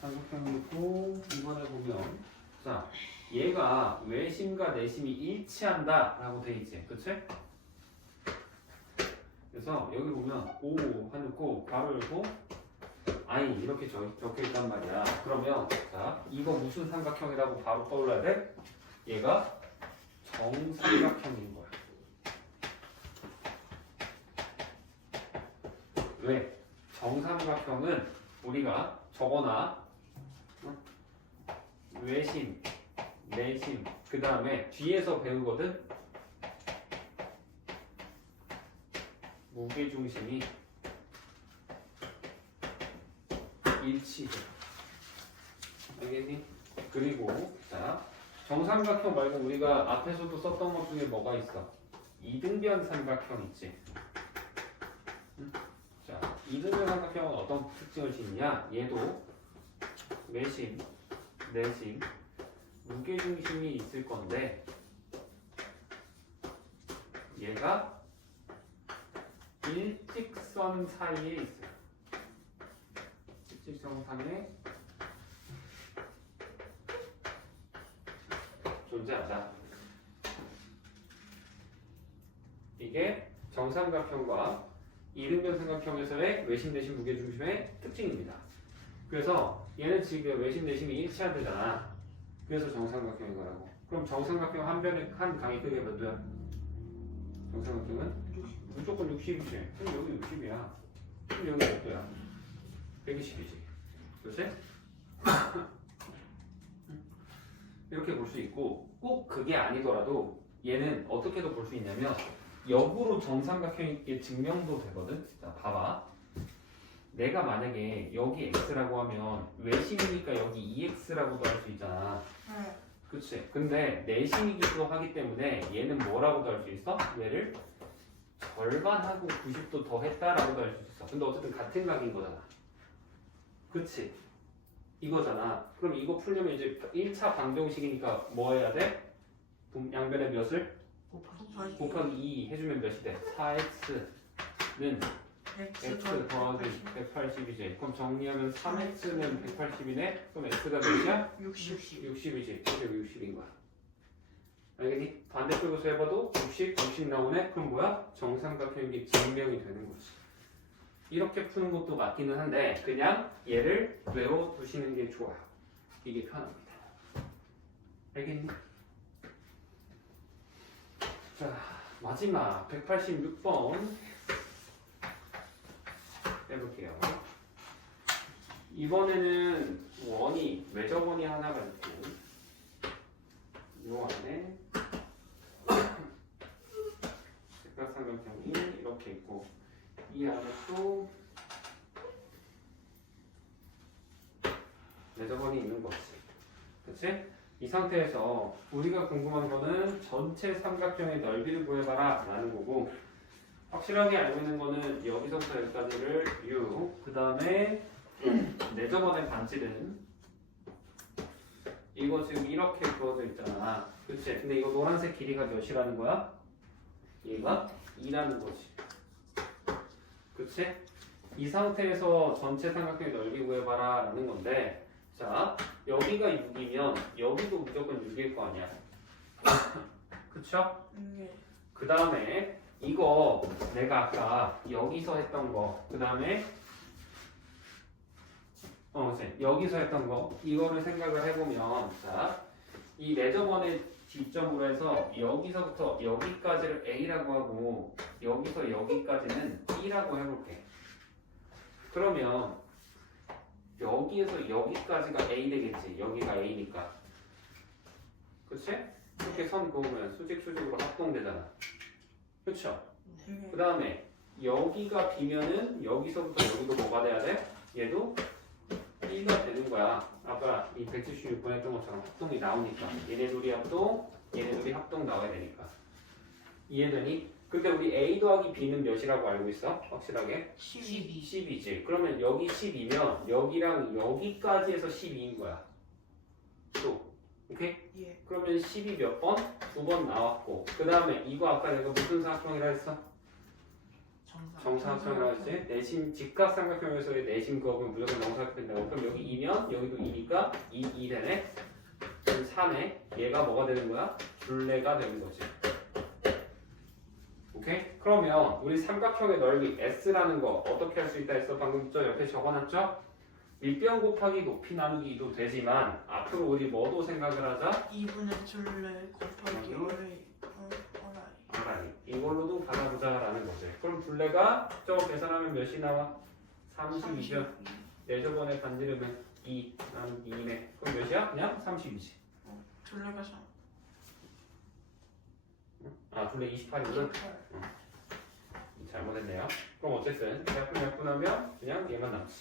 삼각형이고 이번에 보면 자 얘가 외심과 내심이 일치한다 라고 돼 있지 그치? 그래서 여기 보면 O 해놓고 괄호 열고 I 이렇게 적혀 있단 말이야. 그러면 자 이거 무슨 삼각형이라고 바로 떠올라야 돼? 얘가 정삼각형인 거야. 왜? 정삼각형은 우리가 저거나 외심, 내심, 그 다음에 뒤에서 배우거든? 무게중심이 일치해. 알겠니? 그리고 자 정삼각형 말고 우리가 앞에서도 썼던 것 중에 뭐가 있어? 이등변 삼각형 있지? 응? 자 이등변 삼각형은 어떤 특징을 지니냐? 얘도 외심, 내심, 무게중심이 있을 건데 얘가 일직선 사이에 있어요. 일직선상에 존재하자. 이게 정삼각형과 이등변 삼각형에서의 외심, 내심, 무게중심의 특징입니다. 그래서 얘는 지금 외심, 내심이 일치한대잖아. 그래서 정삼각형인 거라고. 그럼 정삼각형 한 변의 한 강의 크기가 몇 도야? 정삼각형은 무조건 60이지. 그럼 여기 60이야. 그럼 여기 몇 도야? 120이지. 그렇지? 이렇게 볼 수 있고 꼭 그게 아니더라도 얘는 어떻게도 볼 수 있냐면 역으로 정삼각형이 증명도 되거든. 자, 봐봐. 내가 만약에 여기 x라고 하면 외심이니까 여기 2x라고도 할 수 있잖아. 네. 그치? 근데 내심이기도 하기 때문에 얘는 뭐라고도 할 수 있어? 얘를 절반하고 90도 더 했다라고도 할 수 있어. 근데 어쨌든 같은 각인 거잖아. 그치? 이거잖아. 그럼 이거 풀려면 이제 1차 방정식이니까 뭐 해야 돼? 양변의 몇을? 곱하기 2 해주면 몇이 돼? 4x는 x 더하기 180이지. 그럼 정리하면 3x는 180이네? 그럼 x가 몇이야? 60 60이지. 그게 60인 거야. 알겠니? 반대쪽에서 해봐도 60 나오네? 그럼 뭐야? 정삼각형인 게 증명이 되는 거지. 이렇게 푸는 것도 맞기는 한데 그냥 얘를 외워두시는 게 좋아요. 이게 편합니다. 알겠니? 자, 마지막 186번 해볼게요. 이번에는 외접원이 하나가 있고 요 안에 직각삼각형이 이렇게 있고 이 안에 또 외접원이 있는 거지. 그치? 이 상태에서 우리가 궁금한 거는 전체 삼각형의 넓이를 구해봐라 라는 거고 확실하게 알고 있는 거는 여기서부터 여기까지를 U 그 다음에 내접원의 반지름 이거 지금 이렇게 그어져 있잖아. 그치? 근데 이거 노란색 길이가 몇이라는 거야? 얘가 2라는 거지. 그치? 이 상태에서 전체 삼각형의 넓이 구해봐라 라는 건데, 자, 여기가 6이면 여기도 무조건 6일 거 아니야. 그쵸? 네. 그 다음에 이거 내가 아까 여기서 했던 거, 그 다음에 그치? 여기서 했던 거, 이거를 생각을 해보면, 자, 이 매저번의 뒷점으로 해서 여기서부터 여기까지를 A라고 하고 여기서 여기까지는 B라고 해볼게. 그러면 여기에서 여기까지가 A 되겠지. 여기가 A니까. 그치? 이렇게 선 그으면 수직 수직으로 합동되잖아. 그쵸? 네. 그 다음에 여기가 B면은 여기서부터 여기도 뭐가 돼야 돼? 얘도 B가 되는 거야. 아까 이 176번 했던 것처럼 합동이 나오니까. 얘네 둘이 합동, 얘네 둘이 합동 나와야 되니까. 이해되니? 근데 우리 A 더하기 B는 몇이라고 알고 있어? 확실하게? 12. 10이지. 그러면 여기 10이면 여기랑 여기까지 해서 12인 거야. 또. 오케이? 예. 그러면 10이 몇 번? 2번 나왔고. 그 다음에 이거 아까 내가 무슨 사각형이라 했어? 정사각형이라고 했지? 내심 직각삼각형에서의 내심 그업은 무조건 정사각형이 된다고. 그럼 여기 2면 여기도 2니까 2 되네? 그럼 4네? 얘가 뭐가 되는 거야? 둘레가 되는 거지. 오케이? 그러면 우리 삼각형의 넓이 S라는 거 어떻게 할 수 있다 했어? 방금 저 옆에 적어놨죠? 밀변 곱하기 높이 나누기도 되지만 앞으로 우리 뭐도 생각을 하자? 2분의 둘레 곱하기 어레이. 알아니. 이걸로도 받아보자라는 거지. 그럼 둘레가 저거 계산하면 몇이 나와? 32죠. 내 저번에 반지름은 2 나누기 2네. 그럼 몇이야? 그냥 30이지. 둘레가 3. 아 둘레 28이거든? 잘못했네요. 그럼 어쨌든 약분하면 그냥 얘만 남지.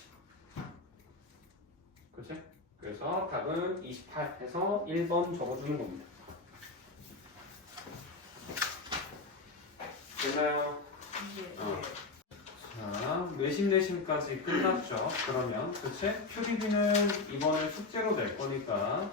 그치? 그래서 답은 28 해서 1번 적어주는 겁니다. 됐나요? 예. 자, 내심까지 끝났죠. 그러면 그치? 큐비비는 이번에 숙제로 낼 거니까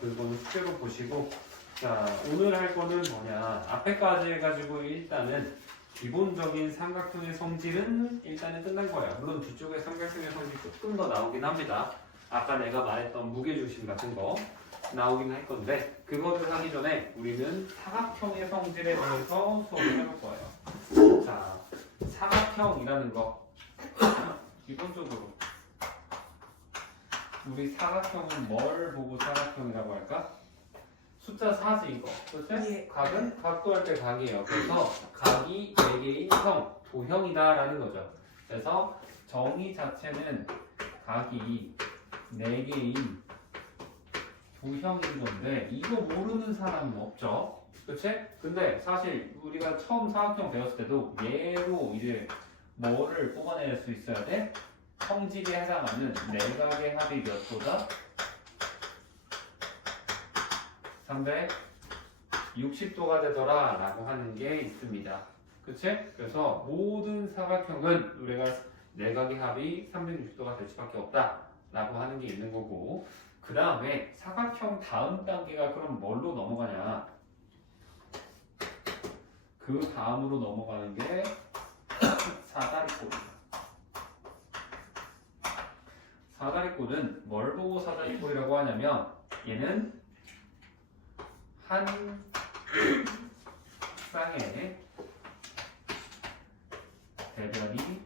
그거는 숙제로 보시고, 자 오늘 할 거는 뭐냐, 앞에까지 해가지고 일단은 기본적인 삼각형의 성질은 일단은 끝난 거예요. 물론 뒤쪽에 삼각형의 성질 조금 더 나오긴 합니다. 아까 내가 말했던 무게중심 같은 거 나오긴 할 건데, 그거를 하기 전에 우리는 사각형의 성질에 대해서 수업을 해볼 거예요. 자, 사각형이라는 거 기본적으로 우리 사각형은 뭘 보고 사각형이라고 할까? 숫자 4지 이거. 그렇지? 예. 각은 각도 할 때 각이에요. 그래서 각이 4개인 형, 도형이다라는 거죠. 그래서 정의 자체는 각이 4개인 도형인 건데 이거 모르는 사람은 없죠. 그치? 근데 사실 우리가 처음 사각형 배웠을 때도 얘로 이제 뭐를 뽑아낼 수 있어야 돼? 성질에 해당하는 내각의 합이 몇 도다? 360도가 되더라 라고 하는 게 있습니다. 그치? 그래서 모든 사각형은 우리가 내각의 합이 360도가 될 수밖에 없다 라고 하는 게 있는 거고, 그 다음에 사각형 다음 단계가 그럼 뭘로 넘어가냐, 그 다음으로 넘어가는 게 사다리꼴입니다. 사다리꼴은 뭘 보고 사다리꼴이라고 하냐면, 얘는 한 쌍의 대변이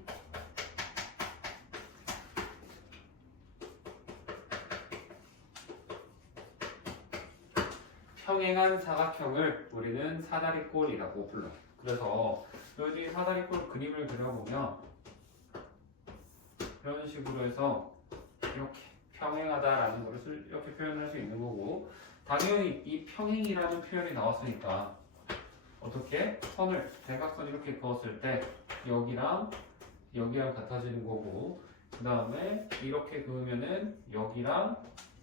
평행한 사각형을 우리는 사다리꼴이라고 불러요. 그래서 여기 사다리꼴 그림을 그려보면 이런 식으로 해서 이렇게 평행하다라는 것을 이렇게 표현할 수 있는 거고, 당연히 이 평행이라는 표현이 나왔으니까 어떻게 선을 대각선 이렇게 그었을 때 여기랑 여기랑 같아지는 거고, 그 다음에 이렇게 그으면은 여기랑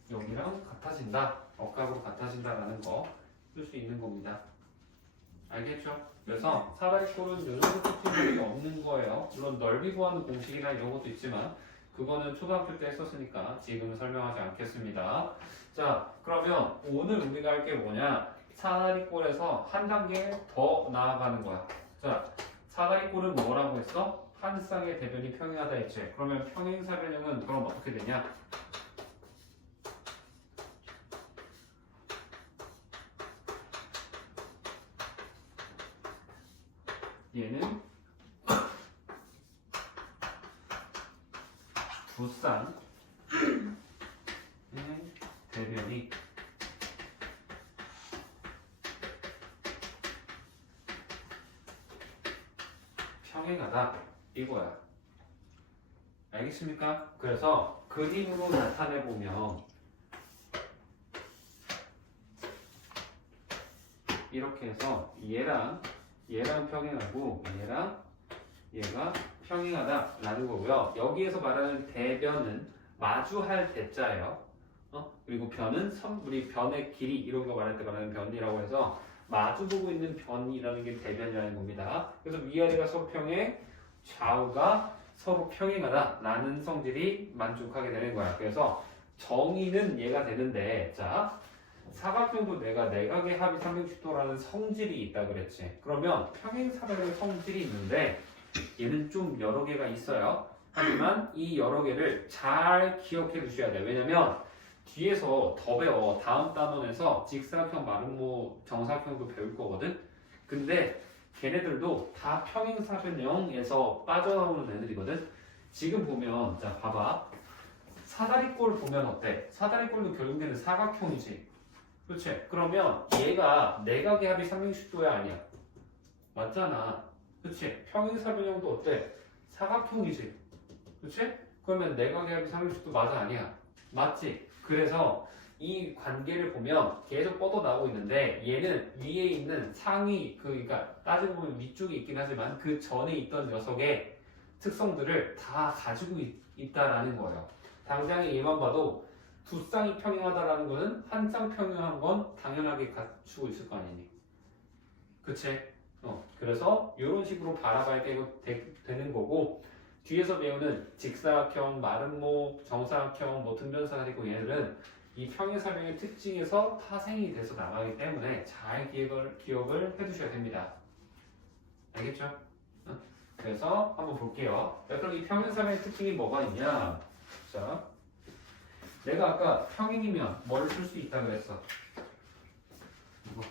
여기랑 같아진다, 억각으로 같아진다라는 거 쓸 수 있는 겁니다. 알겠죠? 그래서 사다리꼴은 이 정도 특징이 없는 거예요. 물론 넓이 구하는 공식이나 이런 것도 있지만 그거는 초등학교 때 했었으니까 지금은 설명하지 않겠습니다. 자, 그러면 오늘 우리가 할 게 뭐냐? 사다리꼴에서 한 단계 더 나아가는 거야. 자, 사다리꼴은 뭐라고 했어? 한 쌍의 대변이 평행하다 했지. 그러면 평행사변형은 그럼 어떻게 되냐? 얘는 두 쌍의 대변이 평행하다 이거야. 알겠습니까? 그래서 그림으로 나타내 보면 이렇게 해서 얘랑 평행하고 얘랑 얘가 평행하다라는 거고요. 여기에서 말하는 대변은 마주할 대자예요. 그리고 변은 우리 변의 길이 이런 거 말할 때 말하는 변이라고 해서 마주보고 있는 변이라는 게 대변이라는 겁니다. 그래서 위아래가 서로 평행, 좌우가 서로 평행하다라는 성질이 만족하게 되는 거야. 그래서 정의는 얘가 되는데, 자, 사각형도 내가 내각의 합이 360도라는 성질이 있다 그랬지. 그러면 평행사변의 성질이 있는데 얘는 좀 여러 개가 있어요. 하지만 이 여러 개를 잘 기억해 두셔야 돼요. 왜냐면 뒤에서 더 배워. 다음 단원에서 직사각형, 마름모, 정사각형도 배울 거거든. 근데 걔네들도 다 평행사변형에서 빠져나오는 애들이거든. 지금 보면 자 봐봐. 사다리꼴 보면 어때? 사다리꼴도 결국에는 사각형이지. 그렇지? 그러면 얘가 내각의 합이 360도야 아니야? 맞잖아. 그렇지? 평행사변형도 어때? 사각형이지. 그렇지? 그러면 내각의 합이 360도 맞아 아니야? 맞지? 그래서 이 관계를 보면 계속 뻗어나오고 있는데 얘는 위에 있는 상위 그러니까 따지고 보면 위쪽에 있긴 하지만 그 전에 있던 녀석의 특성들을 다 가지고 있다라는 거예요. 당장에 얘만 봐도 두 쌍이 평행하다라는 거는 한 쌍 평행한 건 당연하게 갖추고 있을 거 아니니. 그치? 그래서 이런 식으로 바라봐야 되는 거고 뒤에서 배우는 직사각형, 마름모, 정사각형, 뭐 등변사다리고 얘들은 이 평행사변의 특징에서 파생이 돼서 나가기 때문에 잘 기억을 해두셔야 됩니다. 알겠죠? 그래서 한번 볼게요. 자, 그럼 이 평행사변의 특징이 뭐가 있냐? 자, 내가 아까 평행이면 뭘 쓸 수 있다 그랬어? 이거.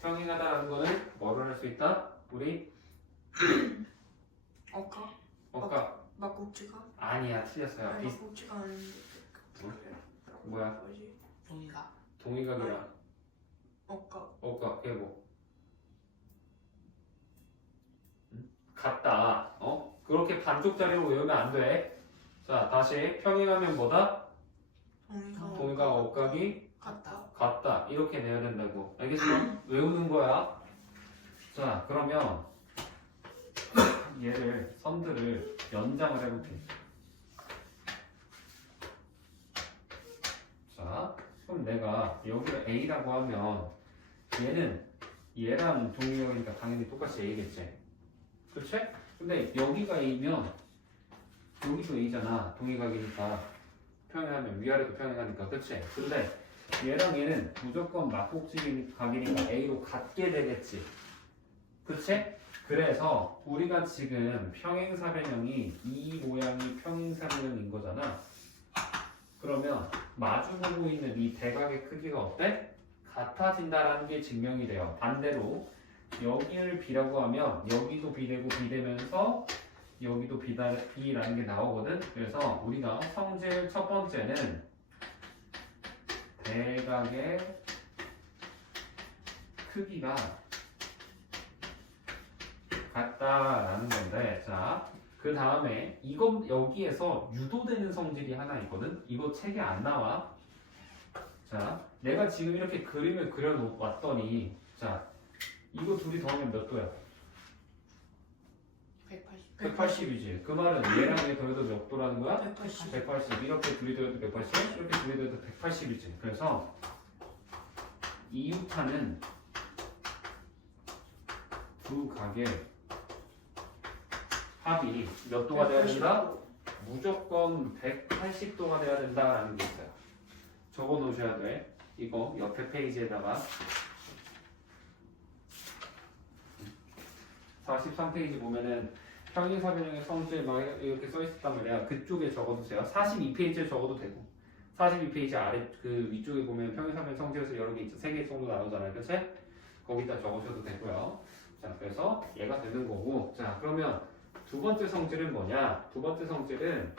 평행하다라는 거는 뭐를 할 수 있다? 우리 어까 막국지가 아니야 틀렸어요. 아니 막국지가 아닌데 뭐야? 뭐지? 동의각이랑 어까 예고 같다. 그렇게 반쪽짜리로 외우면 안 돼. 자 다시 평행하면 뭐다? 동의각 억각이 같다. 이렇게 내야 된다고. 알겠어? 외우는 거야. 자 그러면 얘를 선들을 연장을 해볼게. 자 그럼 내가 여기를 A라고 하면 얘는 얘랑 동의각이니까 당연히 똑같이 A겠지. 그렇지? 근데 여기가 A면 여기도 A잖아. 동의각이니까 평행하면 위아래도 평행하니까. 그렇지? 근데 얘랑 얘는 무조건 막국지각이니까 A로 같게 되겠지. 그렇지? 그래서 우리가 지금 평행사변형이 이 모양이 평행사변형인 거잖아. 그러면 마주보고 있는 이 대각의 크기가 어때? 같아진다라는 게 증명이 돼요. 반대로 여기를 B라고 하면 여기도 B되고 B되면서 여기도 B라는 게 나오거든. 그래서 우리가 성질 첫 번째는 대각의 크기가 같다라는 건데, 자, 그 다음에 이건 여기에서 유도되는 성질이 하나 있거든. 이거 책에 안 나와. 자, 내가 지금 이렇게 그림을 그려놓았더니, 자, 이거 둘이 더하면 몇 도야? 180이지. 그 말은 얘랑 얘 더해도 몇 도라는 거야? 180. 이렇게 둘이 더해도 180, 이렇게 둘이 더해도 180이지. 그래서 이유타는 두 각의 합이 몇 도가 돼야 된다? 무조건 180도가 돼야 된다라는 게 있어요. 적어 놓으셔야 돼. 이거 옆에 페이지에다가 43페이지 보면은 평행사변형의 성질 막 이렇게 써 있었단 말이야. 그쪽에 적어두세요. 42페이지에 적어도 되고 42페이지 아래 그 위쪽에 보면 평행사변 성질에서 여러 개 있죠. 3개 정도 나오잖아요. 그치? 거기다 적으셔도 되고요. 자, 그래서 얘가 되는 거고. 자, 그러면 두 번째 성질은 뭐냐? 두 번째 성질은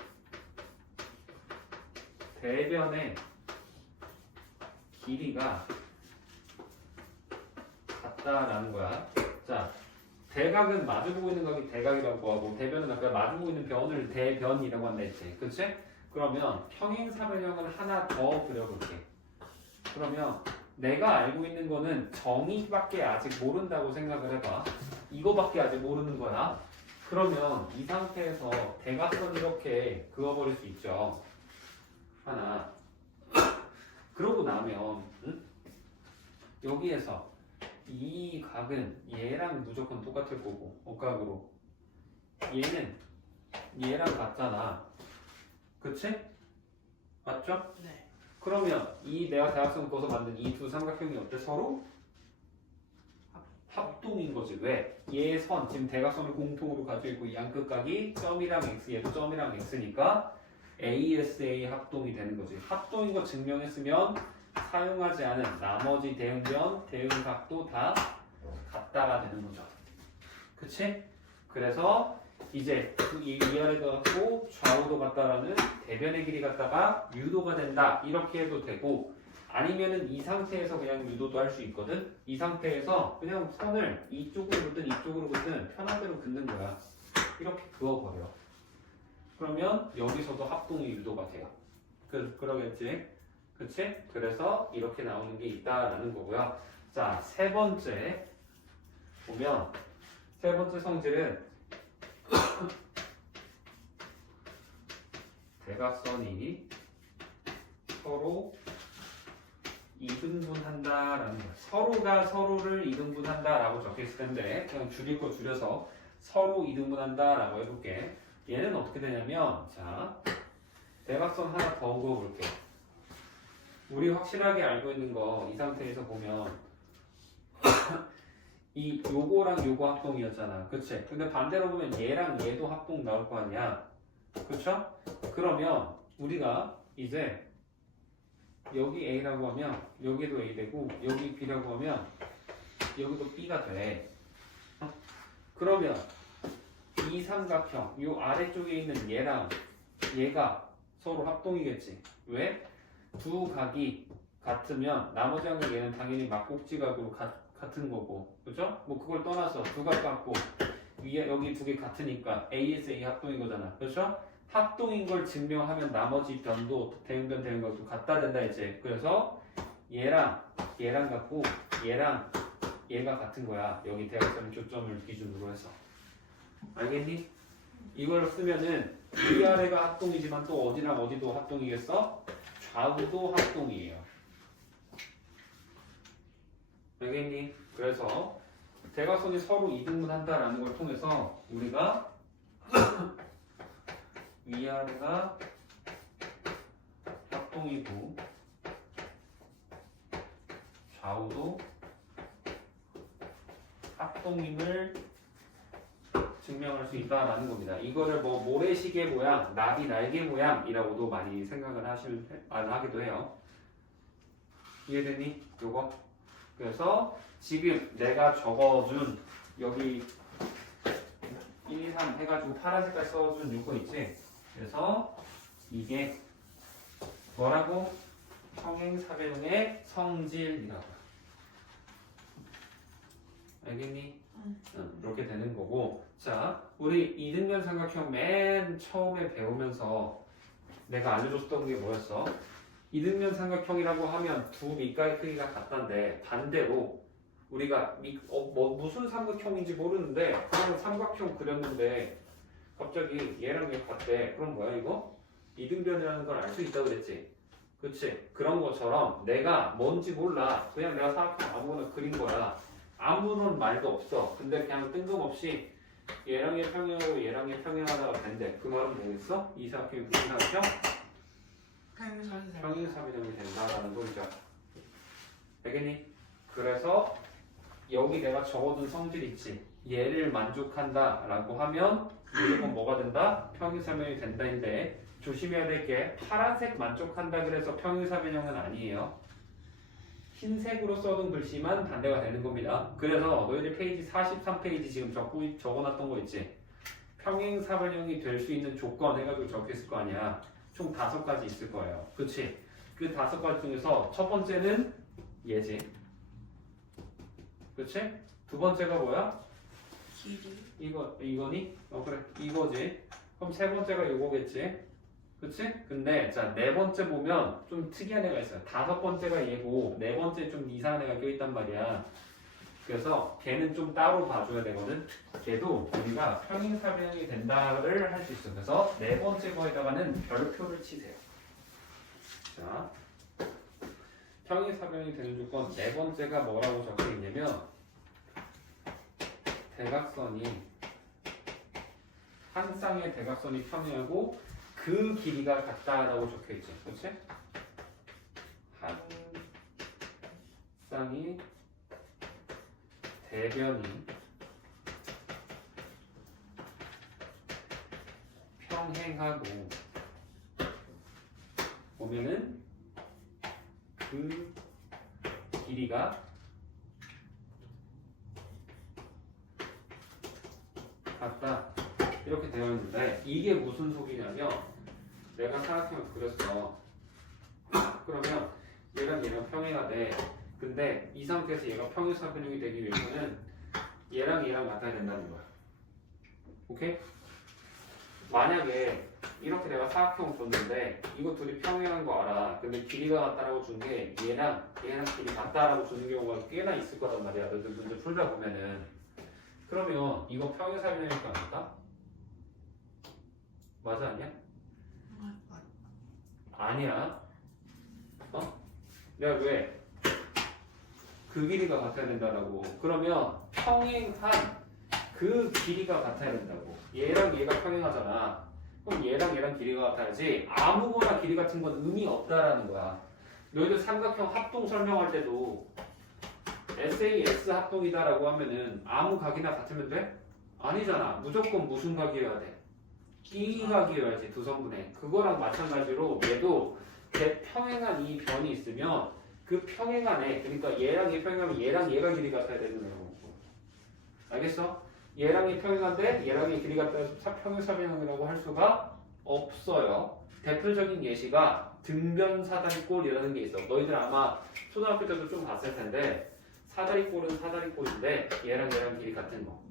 대변의 길이가 같다라는 거야. 자, 대각은 마주보고 있는 각이 대각이라고 하고 대변은 아까 마주보고 있는 변을 대변이라고 한다 했지. 그치? 그러면 평행사변형을 하나 더 그려볼게. 그러면 내가 알고 있는 거는 정의밖에 아직 모른다고 생각을 해봐. 이거밖에 아직 모르는 거야. 그러면 이 상태에서 대각선 이렇게 그어버릴 수 있죠. 하나. 그러고 나면 여기에서 이 각은 얘랑 무조건 똑같을 거고 억각으로 얘는 얘랑 같잖아. 그치? 맞죠? 네. 그러면 이 내가 대각선 그어서 만든 이 두 삼각형이 어때? 서로 합동인 거지. 왜? 얘의 선, 지금 대각선을 공통으로 가지고 있고 이 양끝각이 점이랑 x, 얘도 점이랑 x니까 ASA 합동이 되는 거지. 합동인 거 증명했으면 사용하지 않은 나머지 대응변, 대응각도 다 같다가 되는 거죠. 그치? 그래서 이제 이 위아래가 같고 좌우도 같다라는 대변의 길이 같다가 유도가 된다. 이렇게 해도 되고 아니면은 이 상태에서 그냥 유도도 할 수 있거든. 이 상태에서 그냥 선을 이쪽으로 긋든 이쪽으로 긋든 편한 대로 긋는 거야. 이렇게 그어버려. 그러면 여기서도 합동이 유도가 돼요. 그러겠지? 그치? 그래서 이렇게 나오는 게 있다라는 거고요. 자, 세 번째 보면 세 번째 성질은 대각선이 서로 이등분한다라는 거야. 서로가 서로를 이등분한다라고 적혀있을 텐데 그냥 줄일 거 줄여서 서로 이등분한다라고 해볼게. 얘는 어떻게 되냐면 자 대각선 하나 더 그어볼게. 우리 확실하게 알고 있는 거 이 상태에서 보면 이 요거랑 요거 합동이었잖아. 그치? 근데 반대로 보면 얘랑 얘도 합동 나올 거 아니야. 그쵸? 그러면 우리가 이제 여기 A라고 하면 여기도 A 되고 여기 B라고 하면 여기도 B가 돼. 그러면 이 삼각형 요 아래쪽에 있는 얘랑 얘가 서로 합동이겠지. 왜? 두 각이 같으면 나머지 한 각 얘는 당연히 막곡지각으로 같은 거고, 그죠? 뭐 그걸 떠나서 두 각 같고 위에 여기 두 개 같으니까 ASA 합동인 거잖아, 그렇죠? 합동인 걸 증명하면 나머지 변도 대응변 대응각도 같다 된다 이제. 그래서 얘랑 얘랑 같고 얘랑 얘가 같은 거야. 여기 대각선 교점을 기준으로 해서. 알겠니? 이걸 쓰면은 위아래가 합동이지만 또 어디랑 어디도 합동이겠어? 좌우도 합동이에요. 알겠니? 그래서 대각선이 서로 이등분한다라는 걸 통해서 우리가 위아래가 합동이고 좌우도 합동임을 증명할 수 있다라는 겁니다. 이거를 뭐 모래시계 모양, 나비 날개 모양이라고도 많이 생각을 하기도 해요. 이해되니? 요거? 그래서 지금 내가 적어준 여기 1, 2, 3 해가지고 파란색깔 써준 요거 있지? 그래서 이게 뭐라고? 평행사변형의 성질이라고. 알겠니? 이렇게 되는 거고. 자, 우리 이등변 삼각형 맨 처음에 배우면서 내가 알려줬던 게 뭐였어? 이등변 삼각형이라고 하면 두 밑가의 크기가 같단데 반대로 우리가 무슨 삼각형인지 모르는데 그냥 삼각형 그렸는데 갑자기 얘랑 얘 같대. 그럼 뭐야 이거? 이등변이라는 걸 알 수 있다고 그랬지? 그치? 그런 것처럼 내가 뭔지 몰라. 그냥 내가 삼각형 아무거나 그린 거야. 아무런 말도 없어. 근데 그냥 뜬금없이 얘랑 얘 평행하고 얘랑 얘 평행하다가 된대. 그 말은 뭐겠어? 이 사각형이 무슨 사각형? 평행사변형이 된다라는 소리죠. 알겠니? 그래서 여기 내가 적어둔 성질 있지. 얘를 만족한다라고 하면 무조건 뭐가 된다? 평행사변형이 된다인데 조심해야 될 게 파란색 만족한다 그래서 평행사변형은 아니에요. 흰색으로 써둔 글씨만 반대가 되는 겁니다. 그래서 너희들 페이지 43페이지 지금 적어놨던 거 있지? 평행사변형이 될 수 있는 조건 해가지고 적혀있을 거 아니야. 총 5가지 있을 거예요. 그치? 그 5가지 중에서 첫 번째는 얘지. 그치? 두 번째가 뭐야? 길이. 이거니? 그래. 이거지. 그럼 세 번째가 이거겠지? 그치? 근데 자, 네 번째 보면 좀 특이한 애가 있어요. 다섯 번째가 얘고 네 번째 좀 이상한 애가 껴있단 말이야. 그래서 걔는 좀 따로 봐줘야 되거든. 걔도 우리가 평행사변형이 된다를 할 수 있어. 그래서 네 번째 거에다가는 별표를 치세요. 자, 평행사변형이 되는 조건 네 번째가 뭐라고 적혀 있냐면 대각선이 한 쌍의 대각선이 평행하고 그 길이가 같다라고 적혀 있지. 그렇지? 한 쌍이 대변이 평행하고 보면은 그 길이가 같다 이렇게 되어 있는데 이게 무슨 속이냐면 내가 사각형을 그렸어. 그러면 얘랑 평행하대. 근데 이 상태에서 얘가 평행사변형이 되기 위해서는 얘랑 같아야 된다는 거야. 오케이? 만약에 이렇게 내가 사각형을 줬는데 이거 둘이 평행한 거 알아. 근데 길이가 같다라고 준 게 얘랑 길이 같다라고 주는 경우가 꽤나 있을 거란 말이야. 너희들 문제 풀다 보면은. 그러면 이거 평행사변형일까 아닐까? 맞아 아니야? 아니야. 내가 왜? 그 길이가 같아야 된다라고. 그러면 평행한 그 길이가 같아야 된다고. 얘랑 얘가 평행하잖아. 그럼 얘랑 길이가 같아야지 아무거나 길이 같은 건 의미 없다라는 거야. 너희들 삼각형 합동 설명할 때도 SAS 합동이다라고 하면은 아무 각이나 같으면 돼? 아니잖아. 무조건 무슨 각이어야 돼? 끼각이어야지. 두 성분의. 그거랑 마찬가지로 얘도 평행한 이 변이 있으면 그 평행한 애, 그러니까 얘랑 얘 평행하면 얘랑 얘가 길이 같아야 되는 거고. 알겠어? 얘랑 얘 평행한데 얘랑 얘 길이 같다 해서 평행사변형이라고 할 수가 없어요. 대표적인 예시가 등변사다리꼴이라는 게 있어. 너희들 아마 초등학교 때도 좀 봤을 텐데 사다리꼴은 사다리꼴인데 얘랑 길이 같은 거.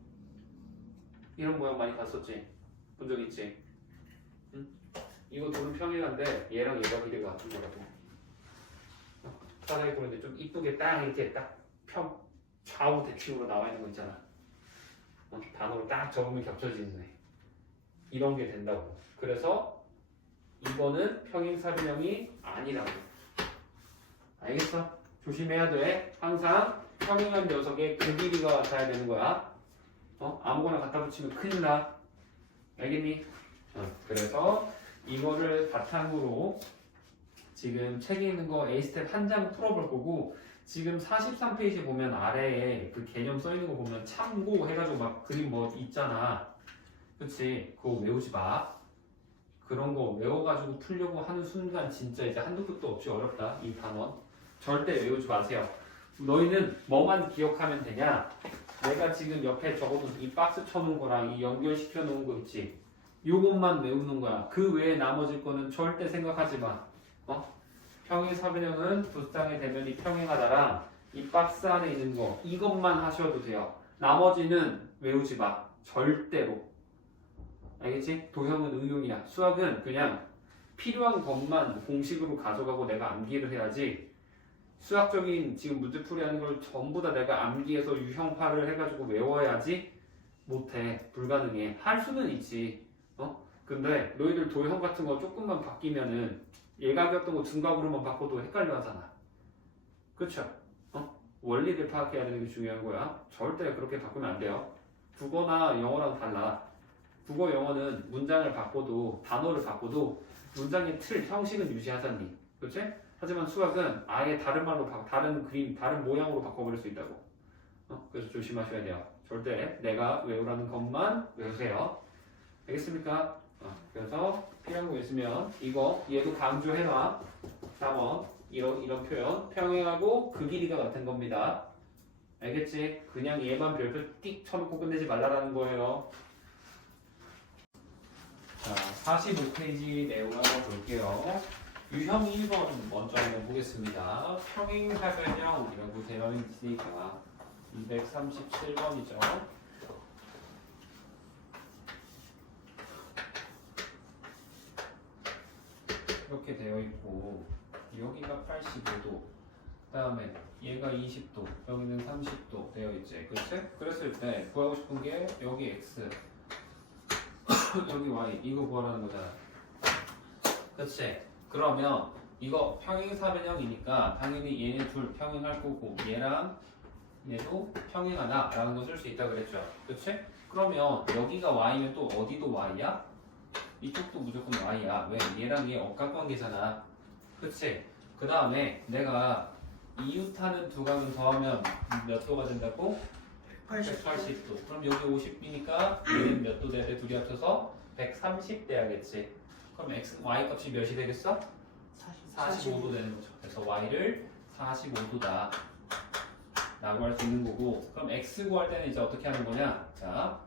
이런 모양 많이 봤었지? 본 적 있지? 응? 이거 둘은 평행한데 얘랑 얘가 길이가 같은 거라고. 사다리꼴인데 좀 이쁘게 딱 이렇게 딱 좌우 대칭으로 나와 있는 거 있잖아. 단어로 딱 적으면 겹쳐지는 애. 이런 게 된다고. 그래서 이거는 평행사변형이 아니라고. 알겠어? 조심해야 돼. 항상 평행한 녀석의 그 길이가 같아야 되는 거야. 아무거나 갖다 붙이면 큰일 나. 알겠니? 그래서 이거를 바탕으로 지금 책에 있는 거 A스텝 한 장 풀어볼 거고 지금 43페이지 보면 아래에 그 개념 써있는 거 보면 참고 해가지고 막 그림 뭐 있잖아. 그치? 그거 외우지 마. 그런 거 외워가지고 풀려고 하는 순간 진짜 이제 한두 끝도 없이 어렵다. 이 단원. 절대 외우지 마세요. 너희는 뭐만 기억하면 되냐? 내가 지금 옆에 적어둔 이 박스 쳐놓은 거랑 이 연결시켜 놓은 거 있지? 요것만 외우는 거야. 그 외에 나머지 거는 절대 생각하지 마. 평행사변형은 두 쌍의 대면이 평행하다랑 이 박스 안에 있는 거 이것만 하셔도 돼요. 나머지는 외우지 마. 절대로. 알겠지? 도형은 응용이야. 수학은 그냥 필요한 것만 공식으로 가져가고 내가 암기를 해야지 수학적인 지금 문제풀이하는 걸 전부 다 내가 암기해서 유형화를 해가지고 외워야지 못해. 불가능해. 할 수는 있지. 근데 너희들 도형 같은 거 조금만 바뀌면은 예각이었던 거 등각으로만 바꿔도 헷갈려 하잖아. 그쵸? 원리를 파악해야 되는 게 중요한 거야. 절대 그렇게 바꾸면 안 돼요. 국어나 영어랑 달라. 국어, 영어는 문장을 바꿔도 단어를 바꿔도 문장의 틀, 형식은 유지하잖니. 그렇지? 하지만 수학은 아예 다른 말로 다른 그림, 다른 모양으로 바꿔버릴 수 있다고. 그래서 조심하셔야 돼요. 절대 내가 외우라는 것만 외우세요. 알겠습니까? 그래서 필요한 거 있으면 이거 얘도 강조해놔. 4번 이런 표현 평행하고 그 길이가 같은 겁니다. 알겠지? 그냥 얘만 별표 띡 쳐놓고 끝내지 말라라는 거예요. 자, 45페이지 내용을 한번 볼게요. 유형 1번 먼저 한번 보겠습니다. 평행사변형이라고 되어 있으니까 237번이죠. 이렇게 되어 있고 여기가 85도, 그 다음에 얘가 20도, 여기는 30도 되어 있지. 그치? 그랬을 때 구하고 싶은 게 여기 x, 여기 y, 이거 구하라는 거잖아. 그치? 그러면 이거 평행사변형이니까 당연히 얘네 둘 평행할 거고 얘랑 얘도 평행하다 라는 거 쓸 수 있다 그랬죠. 그치? 그러면 여기가 y면 또 어디도 y야? 이쪽도 무조건 y야. 왜? 얘랑 얘 억각관계잖아. 그치? 그 다음에 내가 이웃하는 두 각은 더하면 몇 도가 된다고? 180도. 그럼 여기 50이니까 얘는 몇 도 돼야 돼? 둘이 합쳐서 130 돼야겠지. 그럼 y 값이 몇이 되겠어? 45도 되는 거죠. 그래서 y를 45도다 라고 할 수 있는 거고, 그럼 x 구할 때는 이제 어떻게 하는 거냐? 자,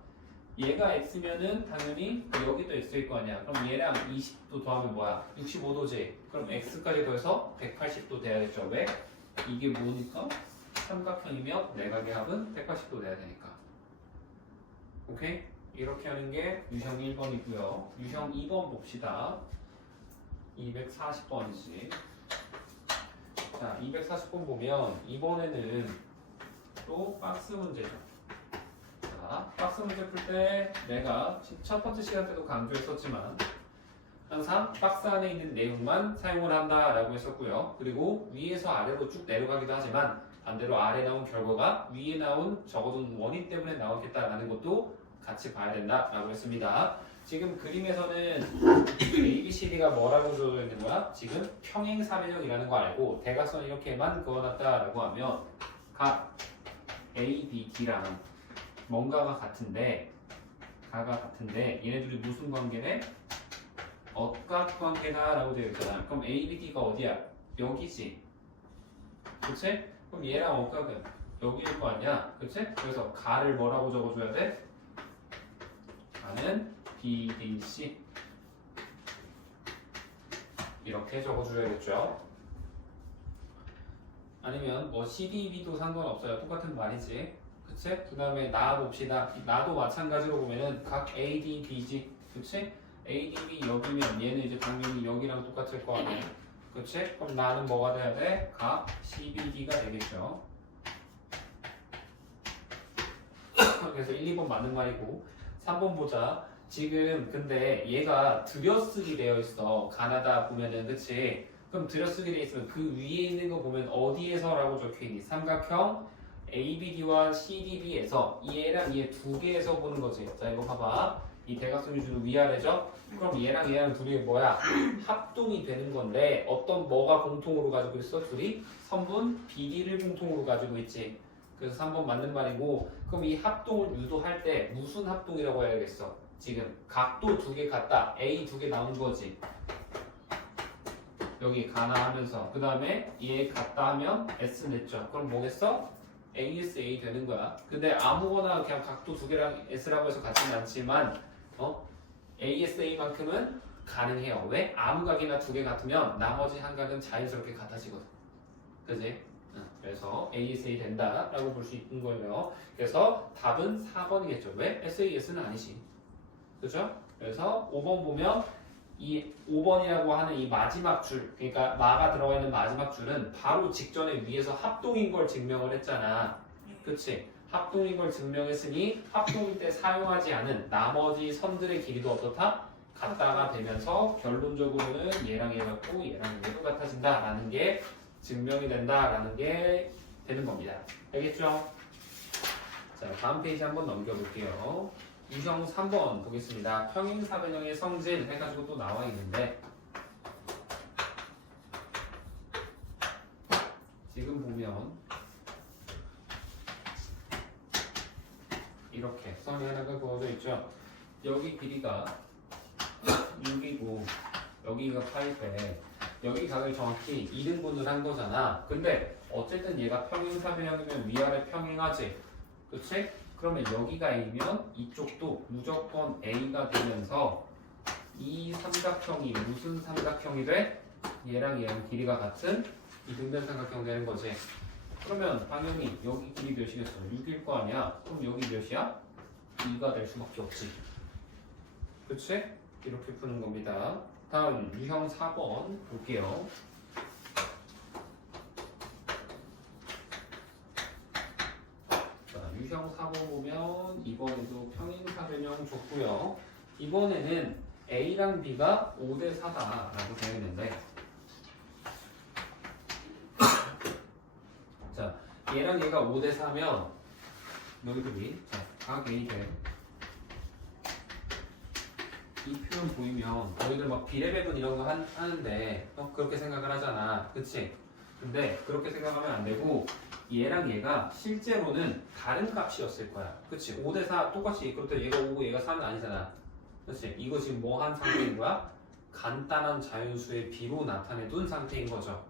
얘가 x면은 당연히 여기도 x일 거 아니야. 그럼 얘랑 20도 더하면 뭐야? 65도지. 그럼 x까지 더해서 180도 돼야겠죠. 왜? 이게 뭐니까? 삼각형이면 내각의 합은 180도 돼야 되니까. 오케이? 이렇게 하는 게 유형 1번이고요. 유형 2번 봅시다. 240번이지. 자, 240번 보면 이번에는 또 박스 문제죠. 자, 박스 문제 풀 때 내가 첫 번째 시간 때도 강조했었지만 항상 박스 안에 있는 내용만 사용을 한다라고 했었고요. 그리고 위에서 아래로 쭉 내려가기도 하지만 반대로 아래 나온 결과가 위에 나온 적어둔 원인 때문에 나오겠다라는 것도 같이 봐야 된다라고 했습니다. 지금 그림에서는 ABCD가 뭐라고 주어져 있는 거야? 지금 평행사변형이라는 거 알고 대각선 이렇게만 그어놨다라고 하면 각 A, B, D랑 뭔가가 같은데 얘네들이 무슨 관계래? 억각관계다라고 되어 있잖아. 그럼 A, B, D가 어디야? 여기지. 그치? 그럼 얘랑 억각은 여기일 거 아니야? 그치? 그래서 가를 뭐라고 적어줘야 돼? 가는 B, D, C 이렇게 적어줘야겠죠. 아니면 뭐 C, D, B도 상관없어요. 똑같은 말이지. 그치? 그 다음에 나 봅시다. 나도 마찬가지로 보면은 각 A, D, B지. 그치? A, D, B 여기면 얘는 이제 당연히 여기랑 똑같을 거 아니야. 그치? 그럼 나는 뭐가 돼야 돼? 각 C, B, D가 되겠죠. 그래서 1, 2번 맞는 말이고 3번 보자. 지금 근데 얘가 들여쓰기 되어 있어. 가나다 보면은. 그치? 그럼 들여쓰기 되어 있으면 그 위에 있는 거 보면 어디에서라고 적혀있니? 삼각형 ABD와 CDB에서 얘랑 얘 두 개에서 보는 거지. 자, 이거 봐봐. 이 대각선이 주는 위아래죠? 그럼 얘랑 둘이 뭐야? 합동이 되는 건데 어떤 뭐가 공통으로 가지고 있어? 둘이 선분 BD를 공통으로 가지고 있지. 그래서 3번 맞는 말이고, 그럼 이 합동을 유도할 때 무슨 합동이라고 해야겠어? 지금 각도 두 개 같다. A 두 개 나온 거지. 여기 가나 하면서 그 다음에 얘 같다 하면 S 냈죠. 그럼 뭐겠어? ASA 되는 거야. 근데 아무거나 그냥 각도 두 개랑 S라고 해서 같지는 않지만 ASA만큼은 가능해요. 왜? 아무 각이나 두 개 같으면 나머지 한 각은 자연스럽게 같아지거든. 그지? 그래서 ASA 된다라고 볼 수 있는 거예요. 그래서 답은 4번이겠죠. 왜? SAS는 아니지. 그죠? 그래서 5번 보면 이 5번이라고 하는 이 마지막 줄, 그러니까 마가 들어가 있는 마지막 줄은 바로 직전에 위에서 합동인 걸 증명을 했잖아. 그치? 합동인 걸 증명했으니 합동일 때 사용하지 않은 나머지 선들의 길이도 어떻다? 같다가 되면서 결론적으로는 얘랑 얘 같고 얘랑 얘도 같아진다라는 게 증명이 된다라는 게 되는 겁니다. 알겠죠? 자, 다음 페이지 한번 넘겨볼게요. 유형 3번 보겠습니다. 평행사변형의 성질 해가지고 또 나와 있는데 지금 보면 이렇게 선이 하나가 그어져 있죠. 여기 길이가 6이고 여기가 8배. 여기 각을 정확히 2등분을 한 거잖아. 근데 어쨌든 얘가 평행사변형이면 위아래 평행하지. 그치? 그러면 여기가 A면 이쪽도 무조건 A가 되면서 이 삼각형이 무슨 삼각형이 돼? 얘랑 얘랑 길이가 같은 이등변 삼각형 되는 거지. 그러면 당연히 여기 길이 몇이겠어? 6일 거 아니야? 그럼 여기 몇이야? 2가 될 수밖에 없지. 그치? 이렇게 푸는 겁니다. 다음 유형 4번 볼게요. 자, 유형 4번 보면 이번에도 평행사변형 줬고요. 이번에는 A랑 B가 5대 4다라고 되어 있는데 자, 얘랑 얘가 5대 4면 너희들이 각 A 돼. 이 표현 보이면 너희들 막 비례배분 이런 거 하는데 그렇게 생각을 하잖아. 그치? 근데 그렇게 생각하면 안 되고 얘랑 얘가 실제로는 다른 값이었을 거야. 그치? 5대 4 똑같이 그렇다 얘가 5고 얘가 4는 아니잖아. 그치? 이거 지금 뭐 한 상태인 거야? 간단한 자연수의 비로 나타내둔 상태인 거죠.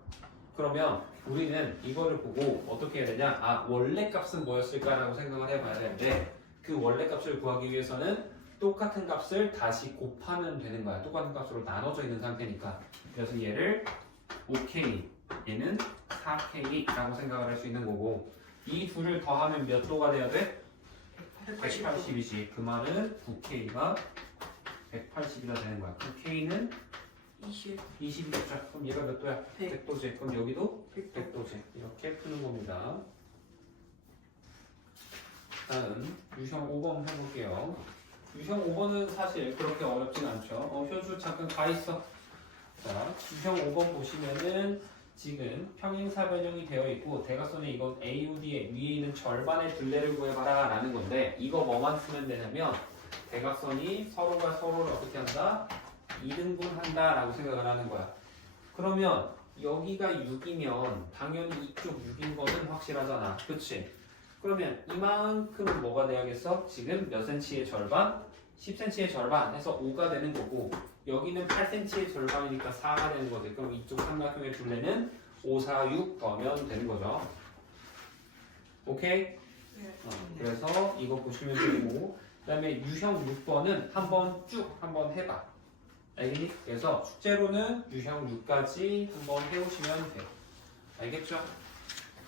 그러면 우리는 이거를 보고 어떻게 해야 되냐? 아, 원래 값은 뭐였을까라고 생각을 해봐야 되는데 그 원래 값을 구하기 위해서는 똑같은 값을 다시 곱하면 되는 거야. 똑같은 값으로 나눠져 있는 상태니까. 그래서 얘를 5K, 얘는 4K라고 생각을 할 수 있는 거고 이 둘을 더하면 몇 도가 돼야 돼? 180이지. 그 말은 9K가 180이라 되는 거야. 그럼 K는 20이겠죠. 그럼 얘가 몇 도야? 100도지. 그럼 여기도 100도지. 이렇게 푸는 겁니다. 다음 유형 5번 해볼게요. 유형 5번은 사실 그렇게 어렵진 않죠. 현수 잠깐 가 있어. 자, 유형 5번 보시면은 지금 평행사변형이 되어 있고 대각선에 이건 AOD에 위에 있는 절반의 둘레를 구해봐라 라는 건데 이거 뭐만 쓰면 되냐면 대각선이 서로가 서로를 어떻게 한다? 2등분 한다 라고 생각을 하는 거야. 그러면 여기가 6이면 당연히 이쪽 6인 것은 확실하잖아. 그치? 그러면 이만큼은 뭐가 돼야겠어? 지금 몇 cm의 절반? 10cm의 절반 해서 5가 되는 거고 여기는 8cm의 절반이니까 4가 되는 거지. 그럼 이쪽 삼각형의 둘레는 5, 4, 6 더하면 되는 거죠. 오케이? 네. 그래서 이거 보시면 되고 그 다음에 유형 6번은 한번 해봐. 알겠니? 그래서 숙제로는 유형 6까지 한번 해오시면 돼. 알겠죠?